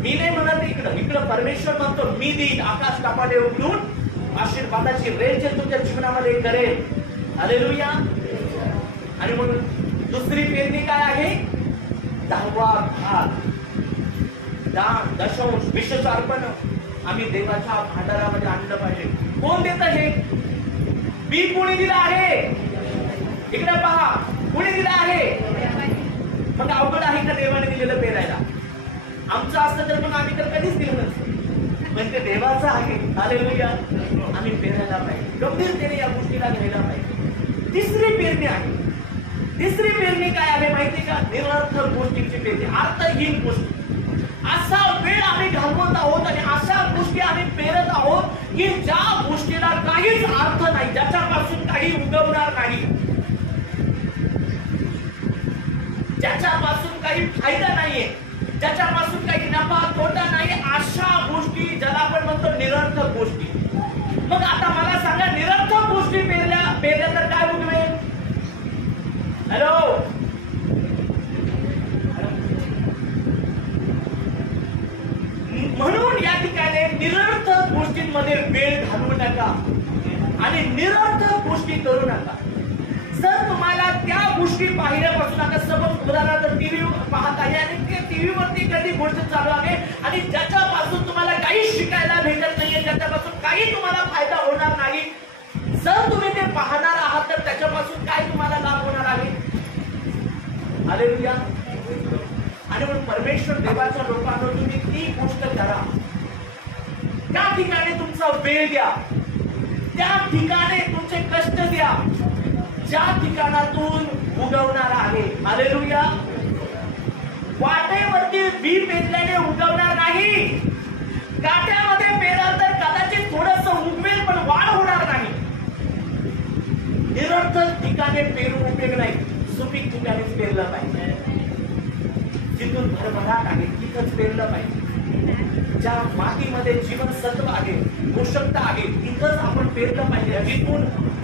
मी नाही म्हणत इकडं परमेश्वर म्हणतो मी देईन, आकाश कपाटे उघडून आशीर्वादाची रेलचेल तुमच्या जीवनामध्ये करेल. हालेलुया. आणि म्हणून दुसरी पेरणी काय आहे? 10वा भाग, दान, दशांश, विशेष अर्पण आम्ही देवाच्या भांडारामध्ये आणलं पाहिजे. कोण देत हे? बी कोणी दिलं आहे? इकडे पहा, कोणी दिलं आहे? मग अवघड आहे का देवाने दिलेलं पेरायला? आमचं असतं तर मग आम्ही तर कधीच दिलं नसतं. म्हणजे देवाचं आहे. हालेलुया. आम्ही पेरायला पाहिजे, गंभीरतेने या गोष्टीला घ्यायला पाहिजे. तिसरी पेरणी आहे. तिसरी पेरणी काय आहे माहिती का? निरर्थक गोष्टीची पेरणी, अर्थहीन गोष्टी. असा वेळ आम्ही घालवत आहोत आणि अशा गोष्टी आम्ही पेरत आहोत की ज्या गोष्टीला काहीच अर्थ नाही, ज्याच्यापासून काही उगवणार नाही, ज्याच्यापासून काही फायदा नाहीये, ज्याच्यापासून काही नफा तोटा नाही, अशा गोष्टी ज्याला आपण म्हणतो निरर्थक गोष्टी. मग आता मला सांगा, निरर्थक गोष्टी पेरल्या तर काय उगवेल? हॅलो, म्हणून या ठिकाणी निरर्थक गोष्टींमध्ये वेळ घालवू नका आणि निरर्थक गोष्टी करू नका. जर तुम्हाला त्या गोष्टी पाहिल्यापासून, आता समज उदाहरणार्थ टीव्ही पाहत आहे आणि ते टीव्हीवरती कधी गोष्ट चालू आहे आणि ज्याच्यापासून तुम्हाला काही शिकायला भेटत नाहीये, ज्याच्यापासून काही तुम्हाला फायदा होणार नाही, जर तुम्ही ते पाहणार आहात तर त्याच्यापासून काय तुम्हाला लाभ होणार आहे? हालेलुया. आणि म्हणून परमेश्वर देवाच्या लोकांना तुम्ही ती गोष्ट करा, त्या ठिकाणी तुमचा वेळ द्या, त्या ठिकाणी तुमचे कष्ट द्या, ज्या ठिकाणातून उगवणार आहे. हालेलुया. वाटेवरती बी पेरल्याने उगवणार नाही. काट्यामध्ये पेराल तर कदाचित थोडस उगवेल पण वाढ होणार नाही. निरर्थक ठिकाणी पेरून उपयोग नाही, सुपीक ठिकाणीच पेरलं पाहिजे. जिथून भरभराट आहे तिथंच पेरलं पाहिजे. ज्या मातीमध्ये जीवनसत्व आहे, पोषकता आहे, तिथंच आपण पेरलं पाहिजे.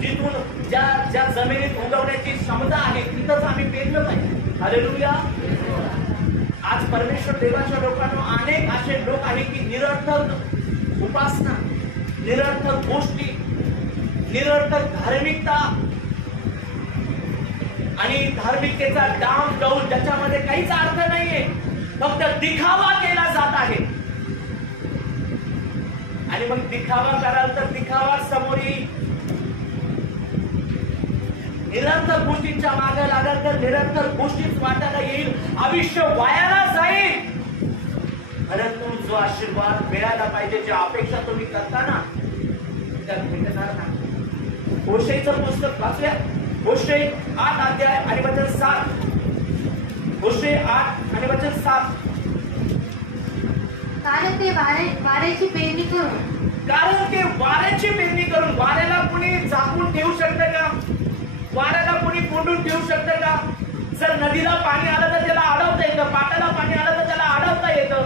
जिथून ज्या जमिनीत उगवण्याची क्षमता आहे तिथंच आम्ही पेरलं पाहिजे. हालेलुया. आज परमेश्वर देवाच्या लोकांना अनेक असे लोक आहेत की निरर्थक उपासना, निरर्थक गोष्टी, निरर्थक धार्मिकता आणि धार्मिकतेचा डाम डौल, ज्याच्यामध्ये काहीच अर्थ नाहीये, फक्त दिखावा केला जात आहे. आणि मग दिखावा कराल तर दिखावा समोर येईल. निरर्थक गोष्टींच्या मागे लागल तर निरर्थक गोष्टीच वाटायला येईल, आयुष्य वायाला जाईल. परंतु जो आशीर्वाद मिळायला पाहिजे, जी अपेक्षा तुम्ही करता ना, त्या भेटणार नाही. होशेचं पुस्तक वाचूया. होशे 8 अध्याय आणि वचन 7. होशे 8 आणि वचन 7. कारण ते वाऱ्याची पेरणी करून, वाऱ्याला कोणी झाकून ठेवू शकतं का? वाऱ्याला कोणी कोंडून ठेवू शकतं का? जर नदीला पाणी आलं तर त्याला अडवता येतं, पाटाला पाणी आलं तर त्याला अडवता येतं,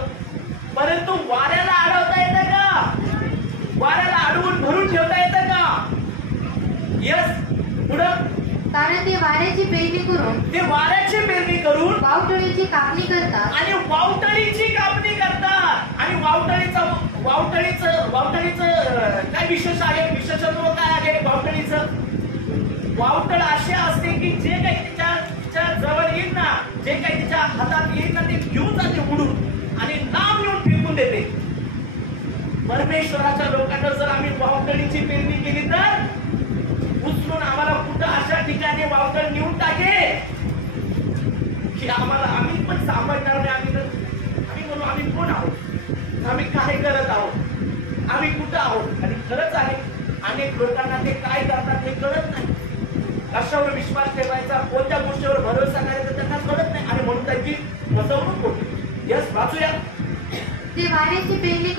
परंतु वाऱ्याला अडवता येतं का? वाऱ्याला अडवून भरून ठेवता येतं का? यस. पुढं. कारण ते वाऱ्याची पेरणी करून वावटळीची कापणी करतात आणि वावटळीचं काय विशेष आहे? विशेषत्व काय आहे वावटळीचं? वावटळ असे असते की जे काही तिच्या जवळ येईल ना, जे काही तिच्या हातात येईल ना, ते घेऊन जाते उडून परमेश्वराच्या लोकांना जर आम्ही वावटळीची पेरणी केली तर उचलून आम्हाला कुठं अशा ठिकाणी वावटळ नेऊन टाके की आम्ही पण सापडणार नाही. आम्ही म्हणू आम्ही कोण आहोत, आम्ही काय करत आहोत, आम्ही कुठं आहोत. आणि खरंच आहे अनेक लोकांना ते काय करतात हे कळत नाही. कशावर विश्वास ठेवायचा, कोणत्या गोष्टीवर भरोसा करायचा त्यांना कळत नाही आणि म्हणून त्यांची फसवणूक होते. यस, वाचूया. ते वाऱ्याची पेरणी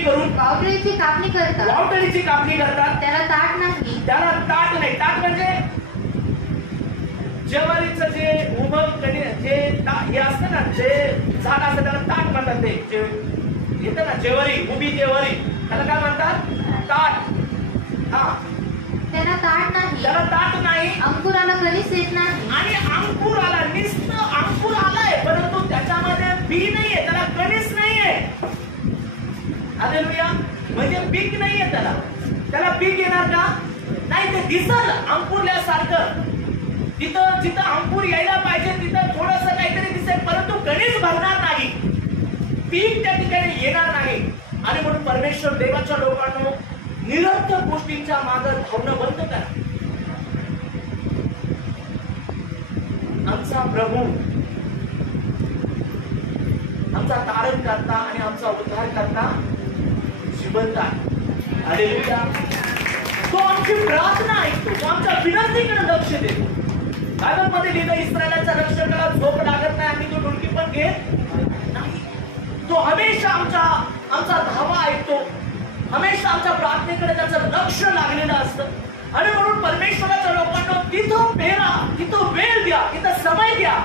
करून वावटळीची कापणी करतात. त्याला ताट नाही. ताट म्हणजे ज्वारीचं जे उभं जे हे असतं ना, जे झाड असतं त्याला ताट म्हणतात. ते येतं ना ज्वारी, उभी ज्वारी, त्याला काय म्हणतात? ताट. हा, त्याला ताट नाही. अंकुराला कधीच येत नाही. आणि अंकुराला नुसतं अंकुर आलाय परंतु त्याच्यामध्ये बी नाहीये, त्याला कणीस नाहीये. हालेलुया. म्हणजे पीक नाहीये, त्याला पीक येणार का? नाही. ते दिसल अंकुरल्यासारखं. जिथं अंकुर यायला पाहिजे तिथं थोडस काहीतरी दिसेल परंतु कणीस भरणार नाही, पीक त्या ठिकाणी येणार नाही. आणि म्हणून परमेश्वर देवाच्या लोकांनो निरर्थक गोष्टींच्या मागे धावणं बंद करा. आमचा प्रभू, आमचा तारण करता आणि आमचा उद्धार करता जिवंत आहे. हालेलुया. तो आमची प्रार्थना ऐकतो, तो आमच्या विनंतीकडे लक्ष देतो. बायबलमध्ये लिहिलं इस्रायलाच्या रक्षकाला झोप लागत नाही आणि तो डुलकी पण घेत नाही. तो हमेशा आमचा धावा ऐकतो, हमेशा आमच्या प्रार्थनेकडे त्याचं लक्ष लागलेलं असतं. आणि म्हणून परमेश्वराच्या लोकांना तिथं पेरा, तिथं वेळ द्या, तिथं समय द्या,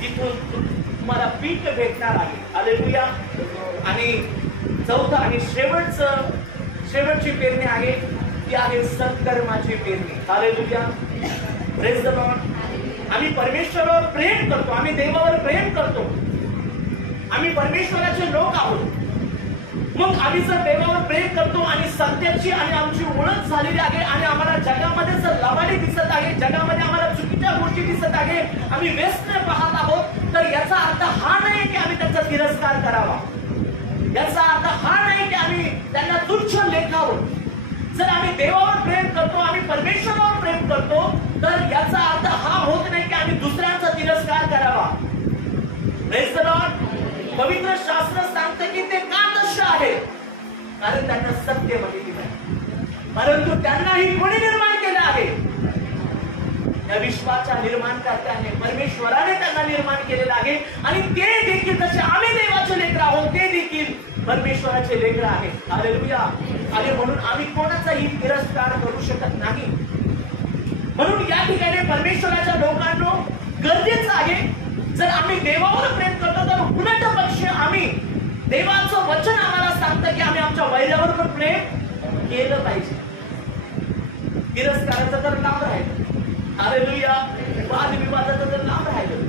तिथून तुम्हाला पीक भेटणार आहे. हालेलुया. आणि चौथं आणि शेवटची पेरणी आहे ती आहे सत्कर्माची पेरणी. हालेलुया. Praise the Lord. आम्ही परमेश्वरावर प्रेम करतो, आम्ही देवावर प्रेम करतो, आम्ही परमेश्वराचे लोक आहोत. मग आम्ही जर देवावर प्रेम करतो आणि सत्याची आणि आमची ओळख झालेली आहे आणि आम्हाला जगामध्ये जर लवाडी दिसत आहे, जगामध्ये आम्हाला चुकीच्या गोष्टी दिसत आहे, आम्ही व्यसन पाहत आहोत, तर याचा अर्थ हा नाही की आम्ही त्याचा तिरस्कार करावा. याचा अर्थ हा नाही की आम्ही त्यांना तुच्छ लेखावं. जर आम्ही देवावर प्रेम करतो, आम्ही परमेश्वरावर प्रेम करतो, तर याचा अर्थ हा होत नाही की आम्ही दुसऱ्यांचा तिरस्कार करावा. Praise the Lord. पवित्र शास्त्र सांगतं की ते का तसे आहे, कारण त्यांना सत्य माहिती नाही, परंतु त्यांनाही कोणी निर्माण केलं आहे? त्या विश्वाच्या निर्माणकर्त्याने, परमेश्वराने त्यांना निर्माण केलेलं आहे. आणि ते देखील जसे आम्ही देवाचे लेकर आहोत, ते देखील परमेश्वराचे लेकर आहेत. हालेलुया. आणि म्हणून आम्ही कोणाचाही तिरस्कार करू शकत नाही. म्हणून या ठिकाणी परमेश्वराच्या लोकांना गरजेचं आहे, जर आम्ही देवावर प्रेम करतो तर उलट पक्ष आम्ही देवाचं वचन आम्हाला सांगतं की आम्ही आमच्या वैरावर पण प्रेम केलं पाहिजे. तिरस्काराचं तर लांब राहिलं. हालेलुया. वादविवादाचं तर लांब राहिलं.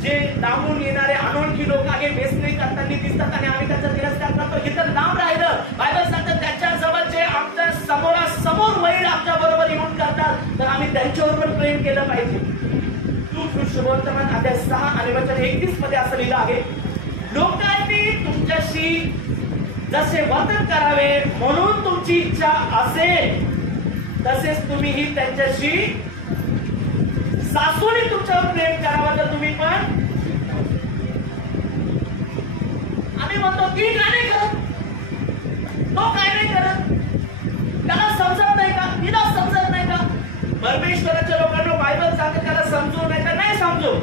जे लांबून येणारे अनोळखी लोक आहे, व्यसनी करताना दिसतात आणि आम्ही त्याचा तिरस्कार करतो, हे तर लांब राहिलं. बायबल सांगतं त्याच्याजवळ जे आमच्या समोर वैर आमच्या बरोबर येऊन करतात तर आम्ही त्यांच्यावर पण प्रेम केलं पाहिजे. शुभवर्तमान अध्याय 6 आणि वचन 31 मध्ये असं लिहिलं आहे, लोकांनी तुमच्याशी जसे वर्तन करावे म्हणून तुमची इच्छा असेल तसेच तुम्हीही त्यांच्याशी सासूने तुमच्यावर प्रेम करावं तर तुम्ही पण. आम्ही म्हणतो ती काय नाही करत, तो काय नाही करत, त्याला समजत नाही का, तिला समजत नाही का? परमेश्वराच्या लोकांना बायबल सांगते त्याला समजू नाही तर नाही समजू.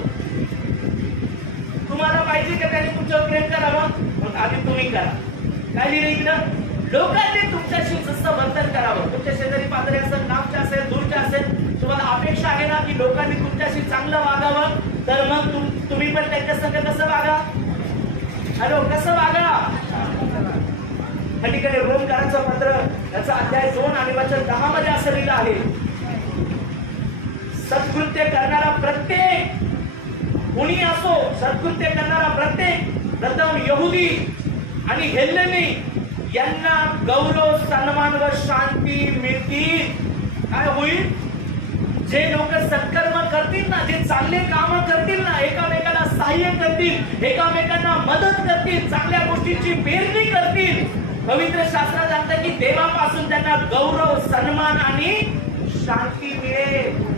तुम्हाला पाहिजे का त्याने तुमच्यावर प्रेम करावं, मग आधी तुम्ही करा. काय लिहिलं इकडं? लोकांनी तुमच्याशी जसं वर्तन करावं. तुमच्या शेजारी पाजारी असेल, लांबच्या असेल, दूरच्या असेल, तुम्हाला अपेक्षा आहे ना की लोकांनी तुमच्याशी चांगलं वागावं, तर मग तुम्ही पण त्यांच्या संग कसं वागा? हॅलो, कसं वागा? त्या ठिकाणी रोमकरांचं पत्र याचा अध्याय 2 आणि वचन 10 मध्ये असं लिहिलं आहे, सत्कृत्य करणारा प्रत्येक कोणी असो, सत्कृत्य करणारा प्रत्येक, प्रथम यहुदी आणि हेलेनी यांना गौरव, सन्मान व शांती मिळतील. काय होईल? जे लोक सत्कर्म करतील ना, जे चांगले काम करतील ना, एकामेकाला सहाय्य करतील, एकामेकांना मदत करतील, चांगल्या गोष्टींची पेरणी करतील, पवित्र शास्त्रात सांगतं की देवापासून त्यांना गौरव, सन्मान आणि शांती मिळेल.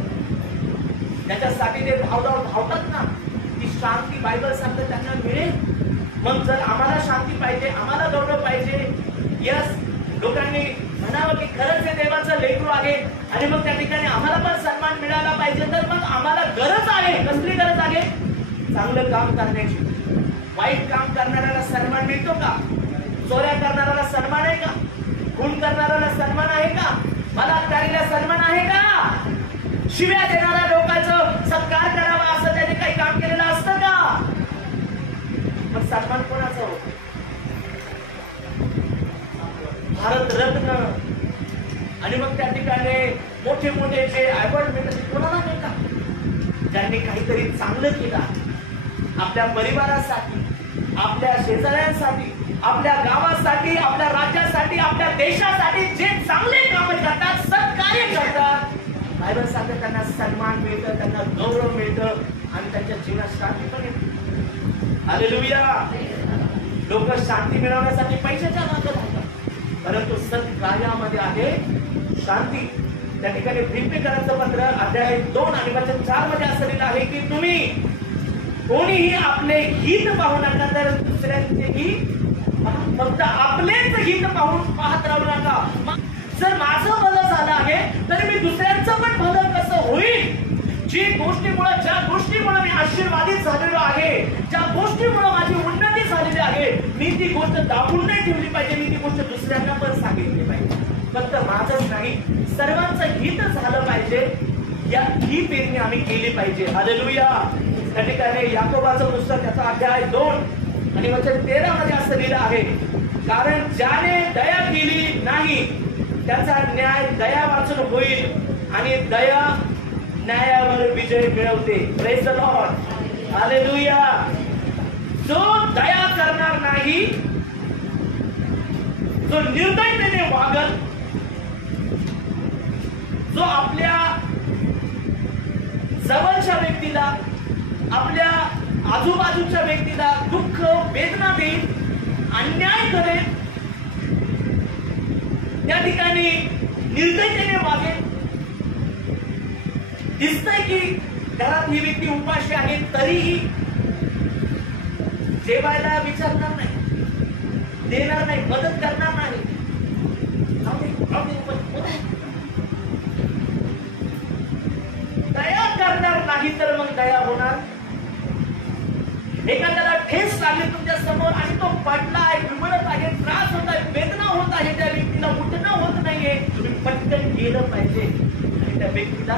त्याच्यासाठी ते धावतात ना, ती शांती बायबल सांगतं त्यांना मिळेल. मग जर आम्हाला शांती पाहिजे, आम्हाला गौरव पाहिजे, यस, लोकांनी म्हणावं की खरंच हे देवाचं लेकरू आहे आणि मग त्या ठिकाणी आम्हाला पण सन्मान मिळाला पाहिजे, तर मग आम्हाला गरज आहे. कसली गरज आहे? चांगलं काम करण्याची. वाईट काम करणाऱ्याला सन्मान मिळतो का? चोऱ्या करणाऱ्याला सन्मान आहे का? खून करणाऱ्याला सन्मान आहे का? बलात्कारीला सन्मान आहे का? शिव्या देणाऱ्या लोकांचं सत्कार करावा असं त्याने काही काम केलेलं असतं का? मग सन्मान कोणाचा होतो? भारतरत्न आणि मग त्या ठिकाणी मोठे मोठे जे अवॉर्ड मिळतात कोणाला मिळतात? ज्यांनी काहीतरी चांगलं केलं आपल्या परिवारासाठी, आपल्या शेजाऱ्यांसाठी, आपल्या गावासाठी, आपल्या राज्यासाठी, आपल्या देशासाठी जे चांगले काम करतात, सत्कार्य करतात, बायबल सांगते त्यांना सन्मान मिळतं, त्यांना गौरव मिळतं आणि त्यांच्या जीवनात शांती पण येते. हालेलुया. लोक शांती मिळवण्यासाठी पैशाच्या मागे धावतात, परंतु सत्कार्यामध्ये आहे शांती. त्या ठिकाणी फिलिप्पियरांचं पत्र अध्याय 2 आणि वचन 4 मध्ये असं लिहिलं आहे की तुम्ही कोणीही आपले हित पाहू नका, तर दुसऱ्यांचेही फक्त आपलेच हित पाहत राहू नका. जर माझं भलं झालं आहे तर मी दुसऱ्यांचं पण भलं कसं होईल? ज्या गोष्टीमुळे मी आशीर्वादित झालेलो आहे, ज्या गोष्टीमुळे माझी उन्नती झालेली आहे, मी ती गोष्ट दाबून नाही ठेवली पाहिजे. मी ती गोष्ट दुसऱ्यांना पण सांगितली पाहिजे. फक्त माझंच नाही, सर्वांचं हित झालं पाहिजे, ही पेरणी आम्ही केली पाहिजे. हालेलुया. त्या ठिकाणी याकोबाचं पुस्तक त्याचा अध्याय 2 आणि वचन 13 मध्ये असं लिहिलं आहे, कारण ज्याने दया केली नाही त्याचा न्याय दया वाचून होईल आणि दया न्यायावर विजय मिळवते. Praise the Lord. हालेलुया. जो दया करणार नाही, जो निर्दयतेने वागल, जो आपल्या जवळच्या व्यक्तीला, आपल्या आजूबाजूच्या व्यक्तीला दुःख, वेदना देईल, अन्याय करेल, त्या ठिकाणी निर्दयतेने वागेल, दिसतंय की घरात ही व्यक्ती उपाशी आहे तरीही जेवायला विचारणार नाही, देणार नाही, मदत करणार नाही, दया करणार नाही, तर मग दया होणार. एखाद्याला ठेस लागली तुमच्या समोर आणि तो पडला आहे, विमळत आहे, त्रास होत आहे, वेदना होत आहे, त्या व्यक्तीला उठणं होत नाहीये, तुम्ही पटकन गेलं पाहिजे आणि त्या व्यक्तीला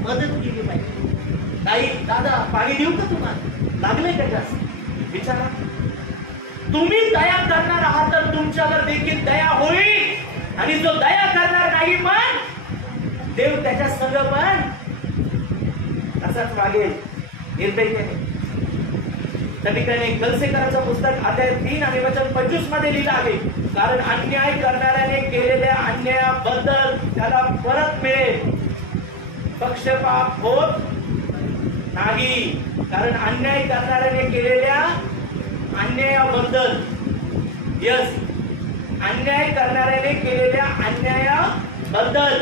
मदत केली पाहिजे. ताई, दादा, पाणी देऊ का तुम्हाला? लागलंय का जास्त? विचारा. तुम्ही दया करणार आहात तर तुमच्यावर देखील दया होईल आणि जो दया करणार नाही पण देव त्याच्या संग पण असाच वागेल, निर्दयतेने. त्या ठिकाणी कलसेकरांचं पुस्तक अध्याय 3 आणि वचन 25 मध्ये लिहिलं आहे, कारण अन्याय करणाऱ्याने केलेल्या अन्यायाबद्दल त्याला परत मिळेल, पक्षपात होत नाही. कारण अन्याय करणाऱ्याने केलेल्या अन्यायाबद्दल, यस, अन्याय करणाऱ्याने केलेल्या अन्यायाबद्दल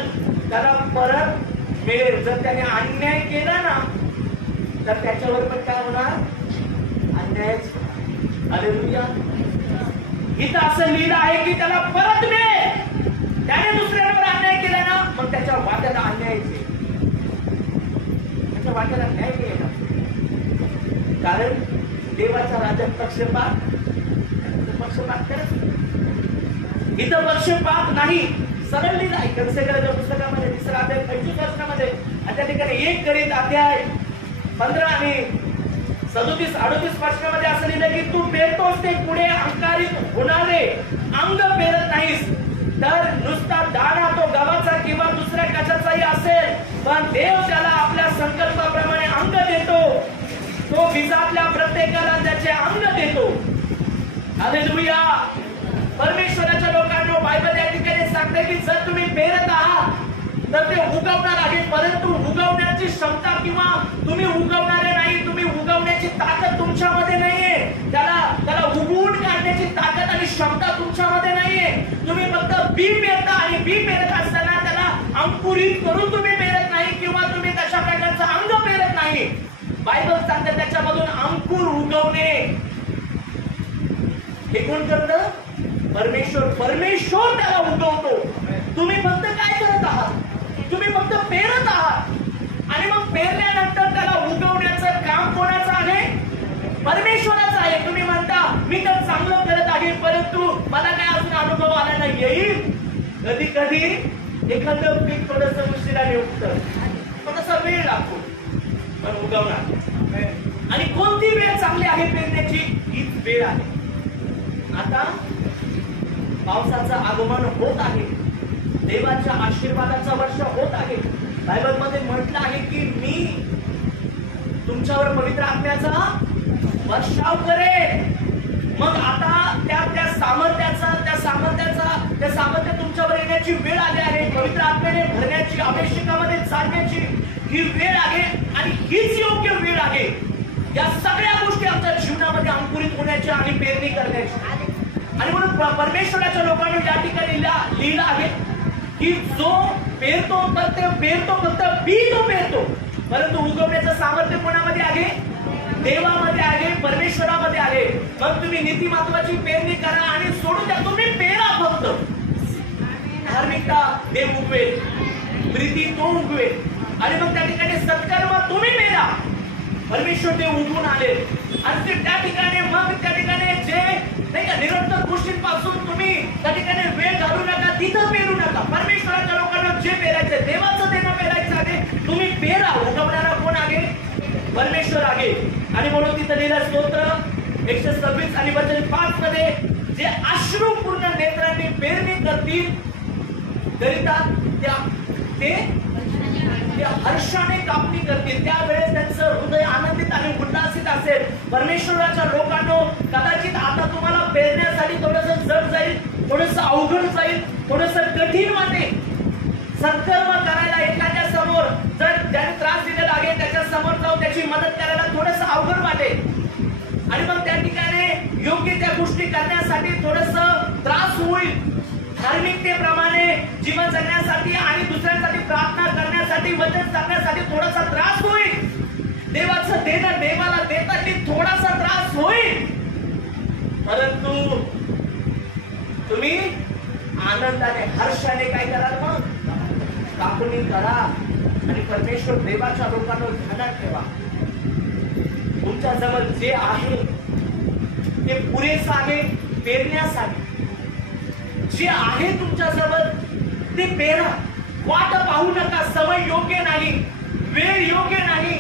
त्याला परत मिळेल. जर त्याने अन्याय केला ना तर त्याच्यावर पण काय होणार? अन्यायच. हालेलुया. इथं असं लिहिलं आहे की त्याला परत मिळेल. त्याने दुसऱ्यावर अन्याय केला ना, मग त्याच्या वाट्याला अन्यायचे, त्याच्या वाट्याला न्याय केला. कारण देवाचा राजा पक्षपात करत. इथं पक्षपात नाही, सरळ लिहिलं आहे कलसेकरांच्या पुस्तकामध्ये 3 अध्याय 25 वचनामध्ये. आणि त्या ठिकाणी 1 करीत अध्याय 15 आणि 37-38 वचनामध्ये असं लिहिलं की तू पेरतोस ते पुढे अहंकारित होणारे अंग पेरत नाहीस, तर नुसता दाणा तो गव्हाचा किंवा दुसऱ्या कशाचाही असेल, पण देव त्याला आपल्या संकल्पाप्रमाणे अंग देतो. तो बीजातल्या प्रत्येकाला त्याचे अंग देतो. हालेलुया. परमेश्वराच्या लोकांना बायबल या ठिकाणी सांगते की जर तुम्ही पेरत आहात तर ते उगवणार आहे, परंतु उगवण्याची क्षमता किंवा तुम्ही उगवणारे नाही, तुम्ही उगवण्याची ताकद तुमच्यामध्ये नाहीये. त्याला उगवून काढण्याची ताकद आणि क्षमता तुमच्यामध्ये नाही. बी पेरता आणि बी पेरत असताना त्याला अंकुरित करून तुम्ही पेरत नाही किंवा तुम्ही तशा प्रकारचं अंग पेरत नाही. बायबल सांगते त्याच्यामधून अंकुर उगवणे हे कोण करतं? परमेश्वर. परमेश्वर त्याला उगवतो. तुम्ही फक्त काय करत आहात? तुम्ही फक्त पेरत आहात आणि मग पेरल्यानंतर त्याला उगवण्याचं काम कोणाचं आहे? परमेश्वराचं आहे. तुम्ही म्हणता मी तर चांगलं करत आहे परंतु मला काय अजून अनुभव आला नाही. येईल कधी कधी एखादं पीक थोडस उशिराने उगतं, थोडासा वेळ लागतो पण उगवणार. आणि कोणती वेळ चांगली आहे पेरण्याची? हीच वेळ आहे. आता पावसाचं आगमन होत आहे, देवाच्या आशीर्वादाचा वर्ष होत आहे. बायबल मध्ये म्हटलं आहे की मी तुमच्यावर पवित्र आत्म्याचा वर्षाव करेन. मग आता त्या सामर्थ्य तुमच्यावर येण्याची वेळ आली आहे. पवित्र आत्म्याने भरण्याची, अभिषेकामध्ये चालण्याची ही वेळ आहे आणि हीच योग्य वेळ आहे या सगळ्या गोष्टी आमच्या जीवनामध्ये अंकुरित होण्याच्या आणि पेरणी करण्याची. आणि म्हणून परमेश्वराच्या लोकांनी या ठिकाणी लिहिलं आहे की जो पेरतो तर ते पेरतो, फक्त बी तो पेरतो, परंतु उगवण्याचं सामर्थ्य कोणामध्ये आहे? देवामध्ये आहे, परमेश्वरामध्ये आहे. मग तुम्ही नीतिमत्वाची पेरणी करा आणि सोडून द्या. तुम्ही पेरा फक्त. धार्मिकता देव उगवेल, प्रीती तो उगवेल आणि मग त्या ठिकाणी सत्कर्म तुम्ही पेरा. परमेश्वर ते उगवून आले आणि ते त्या ठिकाणी मग त्या ठिकाणी जे नाही का निरंतर गोष्टींपासून तुम्ही त्या ठिकाणी वेळ घालू नका, तिथं पेरू नका. परमेश्वराच्या लोकांना जे पेरायचं, देवाचं देणं पेरायचं आहे, तुम्ही पेरा. उगवणारा कोण आहे? परमेश्वर आहे. आणि म्हणून तिथं लिहिलं स्तोत्र 126 आणि वचन 5 मध्ये जे अश्रूपूर्ण नेत्रांनी पेरणी करतील करिता ते हर्षाने कापणी करतील. त्यावेळेस त्यांचं हृदय आनंदित आणि उल्हासित असेल. परमेश्वराच्या लोकांनो, कदाचित आता तुम्हाला पेरण्यासाठी थोडंसं जड जाईल, थोडंसं अवघड जाईल, थोडंसं कठीण वाटेल. सत्कर्म करायला एखाद्या समोर जर ज्याने त्रास दिलेला आहे त्याच्या समोर जाऊन त्याची मदत करायला थोडंसं अवघड वाटेल. आणि मग त्या ठिकाणी योग्य त्या गोष्टी करण्यासाठी थोडंसं त्रास होईल. धार्मिकतेप्रमाणे जीवन जगण्यासाठी आणि दुसऱ्यांसाठी प्रार्थना करण्यासाठी, वचन सांगण्यासाठी थोडासा त्रास होईल. देवाचं देणं देवाला देताना थोडासा त्रास होईल, परंतु तुम्ही आनंदाने हर्षाने काय कराल? मग कापणी करा. आणि परमेश्वर देवाच्या लोकांना ध्यानात ठेवा. तुमच्या जवळ जे आहे ते पुरेसं आहे पेरण्यासाठी. जे आहे तुमच्या जवळ ते पेरा. वाट पाहू नका. समय योग्य नाही, वेळ योग्य नाही,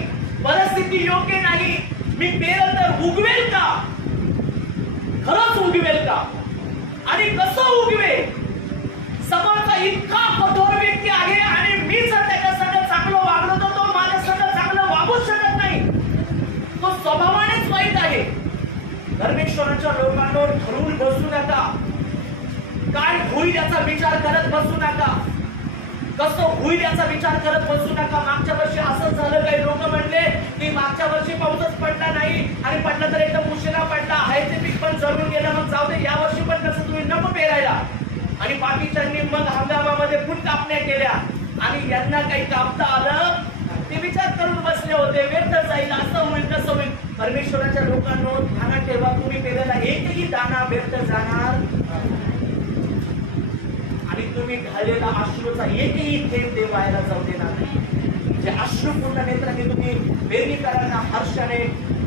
परिस्थिती योग्य नाही. मी पेरल तर उगवेल का? खरंच उगवेल का? आणि कसं उगवेल? समोरचा इतका कठोर व्यक्ती आहे आणि मी जर त्याच्या संग चांगलं वागलो तर तो माझ्या संग चांगलं वागूच शकत नाही. तो स्वभावानेच वाईट आहे. परमेश्वराच्या लोकांवर ठरवून बसू नका. काय होईल याचा विचार करत बसू नका. कसं होईल याचा विचार करत बसू नका. मागच्या वर्षी असंच झालं. काही लोक म्हणले की मागच्या वर्षी पाऊसच पडला नाही आणि पडला तर एकदम उशिरा पडला, आहे ते पीक पण जळून गेलं, मग जाऊ दे, या वर्षी पण कसं तुम्ही नको पेरायला. आणि बाकीच्यांनी मग हंगामामध्ये फुट कापण्या केल्या आणि यांना काही कापता आलं ते विचार करून बसले होते. व्यर्थ जाईल, असं होईल, कसं होईल. परमेश्वराच्या लोकांना ध्यानात ठेवा. तुम्ही पेरायला एकही दाणा व्यर्थ जाणार आणि तुम्ही घालेला अश्रूचा एकही थेंब देव व्हायला जाऊ देणार नाही. जे अश्रूपूर्ण नेत्रांनी तुम्ही पेरणी करायला हर्षाने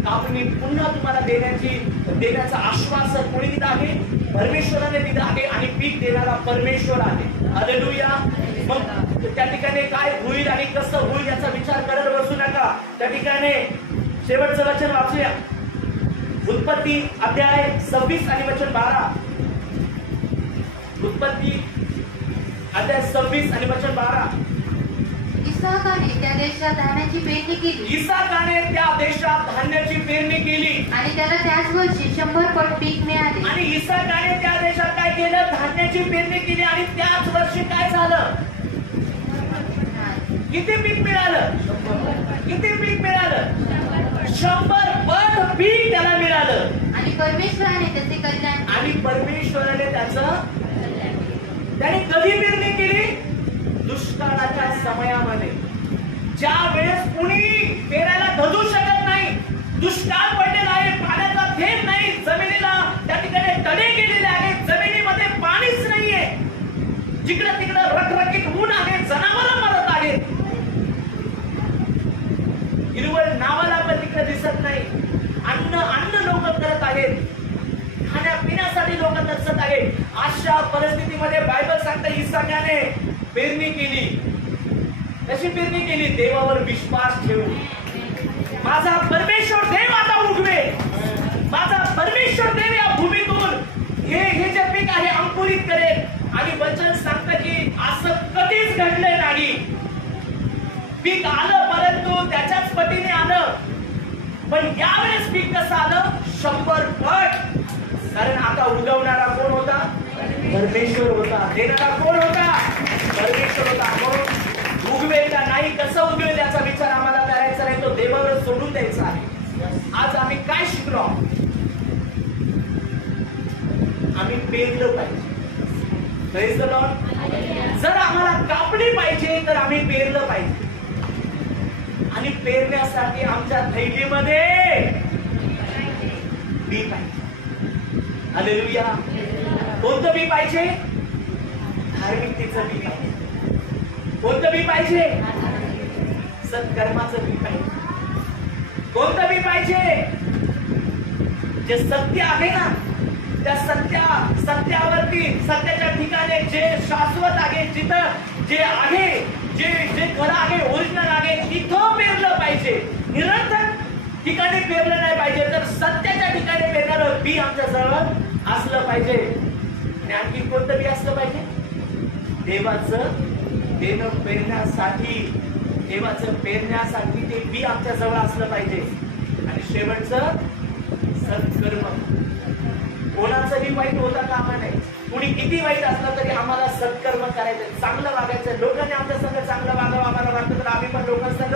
कापणी पुन्हा तुम्हाला देण्याचा आश्वासन कोणी दिलं आहे? परमेश्वराने दिलं आहे. आणि पीक देणारा परमेश्वर आहे. हालेलुया. मग त्या ठिकाणी काय होईल आणि कसं होईल याचा विचार करत बसू नका. त्या ठिकाणी शेवटचं वचन वाचूया. उत्पत्ती अध्याय 26 आणि वचन 12. उत्पत्ती अध्याय 26 आणि वचन 12. इसाकाने त्या देशात धान्याची पेरणी केली. इसाकाने त्या देशात धान्याची पेरणी केली आणि त्याला त्याच वर्षी 100 पट पीक मिळाले. आणि इसाकाने त्या देशात काय केलं? धान्याची पेरणी केली आणि त्याच वर्षी काय झालं? किती पीक मिळालं? किती पीक मिळालं? 100 पट पीक त्याला मिळालं. आणि परमेश्वराने त्याचे कल्याण आणि परमेश्वराने त्याने कधी पेरणी केली? दुष्काळाच्या समयामध्ये, ज्या वेळेस कुणी पेरायला धजू शकत नाही, दुष्काळ पडलेला आहे, पाण्याचा थेंब नाही, जमिनीला त्या ठिकाणी तडे गेलेले आहेत, जमिनीमध्ये पाणीच नाहीये, जिकडं तिकडं रखरखीत ऊन आहे, जनावरं मरत आहेत, हिरवळ नावाला पण तिकडे दिसत नाही, अन्न लोक करत आहेत, खाण्यापिण्यासाठी लोक तरसत आहेत. अशा परिस्थितीमध्ये बायबल सांगते इसायाने पेरणी केली. कशी पेरणी केली? देवावर विश्वास ठेवून. माझा परमेश्वर देव आता उगवेल, माझा परमेश्वर देव या भूमीतून हे जे पीक आहे अंकुरित करेल. आणि वचन सांगतं की असं कधीच घडले नाही. पीक आलं परंतु त्याच्याच पटीने आलं, पण यावेळेस पीक कसं आलं? 100 पट. कारण आता उगवणारा कोण होता? परमेश्वर होता. देणारा कोण होता? परमेश्वर होता. म्हणून उगवेल का नाही, कसं उगवेल याचा विचार आम्हाला करायचा नाही, तो देवावर सोडून द्यायचा आहे. आज आम्ही काय शिकलो? आम्ही पेरलं पाहिजे. Praise the Lord. जर आम्हाला कापणी पाहिजे तर आम्ही पेरलं पाहिजे. आणि पेरण्यासाठी आमच्या थैलीमध्ये बी पाहिजे. हालेलुया. कोणतं बी पाहिजे? धार्मिकतेचं बी पाहिजे. कोणतं बी पाहिजे? सत्कर्माचं बी पाहिजे. कोणतं बी पाहिजे? जे सत्य आहे ना, त्या सत्यावरती, सत्याच्या ठिकाणी जे शाश्वत आहे, जिथं जे आहे, जे खरं आहे, ओरिजिनल आहे, तिथं पेरलं पाहिजे. निरर्थक ठिकाणी पेरलं नाही पाहिजे. तर सत्याच्या ठिकाणी पेरणारं बी आमच्या जवळ असलं पाहिजे. आणि आणखी कोणतं बी असलं पाहिजे? देवाचं पेरण्यासाठी ते बी आमच्या जवळ असलं पाहिजे. आणि शेवटचं सत्कर्म. कोणाचं बी वाईट होता कामा नाही. कुणी किती वाईट असलं तरी आम्हाला सत्कर्म करायचं, चांगलं वागायचं. लोकांनी आमच्या संग चांगलं वागावं आम्हाला वाटतं, तर आम्ही पण लोकांसंग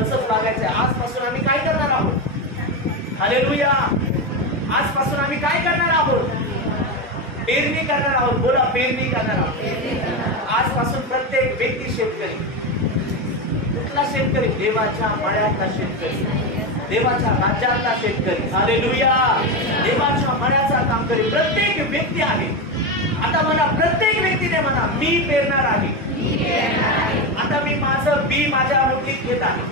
तसंच वागायचं. आजपासून आम्ही काय करणार आहोत? हालेलुया. आजपासून आम्ही काय करणार आहोत? पेरणी करणार आहोत. बोला, पेरणी करणार आहोत. आजपासून प्रत्येक व्यक्ती शेतकरी. कुठला शेतकरी? देवाच्या मळ्यातला शेतकरी, देवाच्या राज्यातला शेतकरी. हालेलुया. देवाच्या मळ्याचा काम करी प्रत्येक व्यक्ती आहे. आता म्हणा, प्रत्येक व्यक्तीने म्हणा, मी पेरणार आहे. आता मी माझं बी माझ्या मुठीत घेत आहे.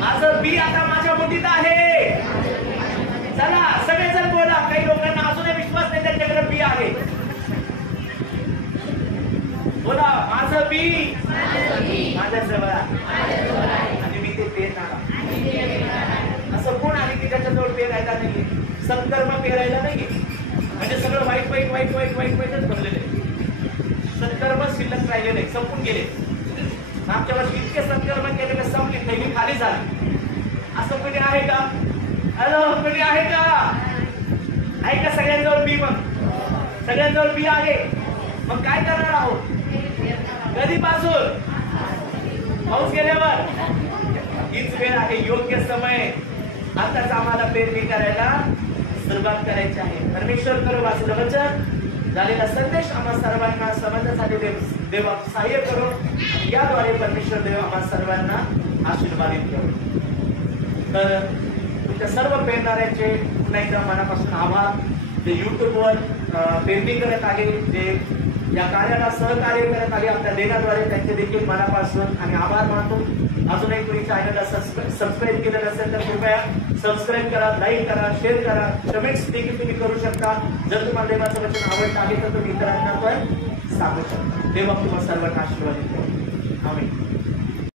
माझं बी आता माझ्या मुठीत आहे. चला सगळेजण बोला. काही लोकांना अजूनही विश्वास नाही त्यांच्याकडे बी आहे. बोला, माझं बी माझ्या जवळ आहे आणि मी ते पेरणार आहे. असं कोण आहे की त्याच्याजवळ पेरायला नाहीये, सत्कर्म पेरायला नाहीये? म्हणजे सगळं वाईट वाईटच भरलेलं आहे. सत्कर्म शिल्लक राहिलेले, संपून गेले. मागच्या वर्षी इतके सत्कर्म केलेले संपले, थैली खाली झाली. असं कोणी आहे का? हॅलो, कोणी आहे का? आहे का सगळ्यांजवळ बी? मग सगळ्यांजवळ बी आहे. मग काय करणार आहोत? कधीपासून? पाऊस गेल्यावर. हीच वेळ आहे, योग्य समय. आताच आम्हाला पेरणी करायला सुरुवात करायची आहे. परमेश्वर करू वाचलं वचन, झालेला संदेश आम्हा सर्वांना समजण्यासाठी देवा सहाय्य करो. याद्वारे परमेश्वर देव आम्हा सर्वांना आशीर्वादित करू. तर तुमच्या सर्व पेरणाऱ्यांचे पुन्हा एकदा मनापासून आभार. जे युट्यूबवर पेरणी करत आहे, जे या कार्याला सहकार्य करत आहे आपल्या देण्याद्वारे, त्यांचे देखील मनापासून आणि आभार मानतो. अजूनही कोणी चॅनलला सबस्क्राईब केलं नसेल तर कृपया सबस्क्राईब करा, लाईक करा, शेअर करा. कमेंट्स देखील तुम्ही करू शकता. जर तुम्हाला देवाचं वचन आवडलं आहे तर तुम्ही इतरांना पण सांगू शकता. देव तुम्हाला सर्वांना आशीर्वादित करो. आमेन.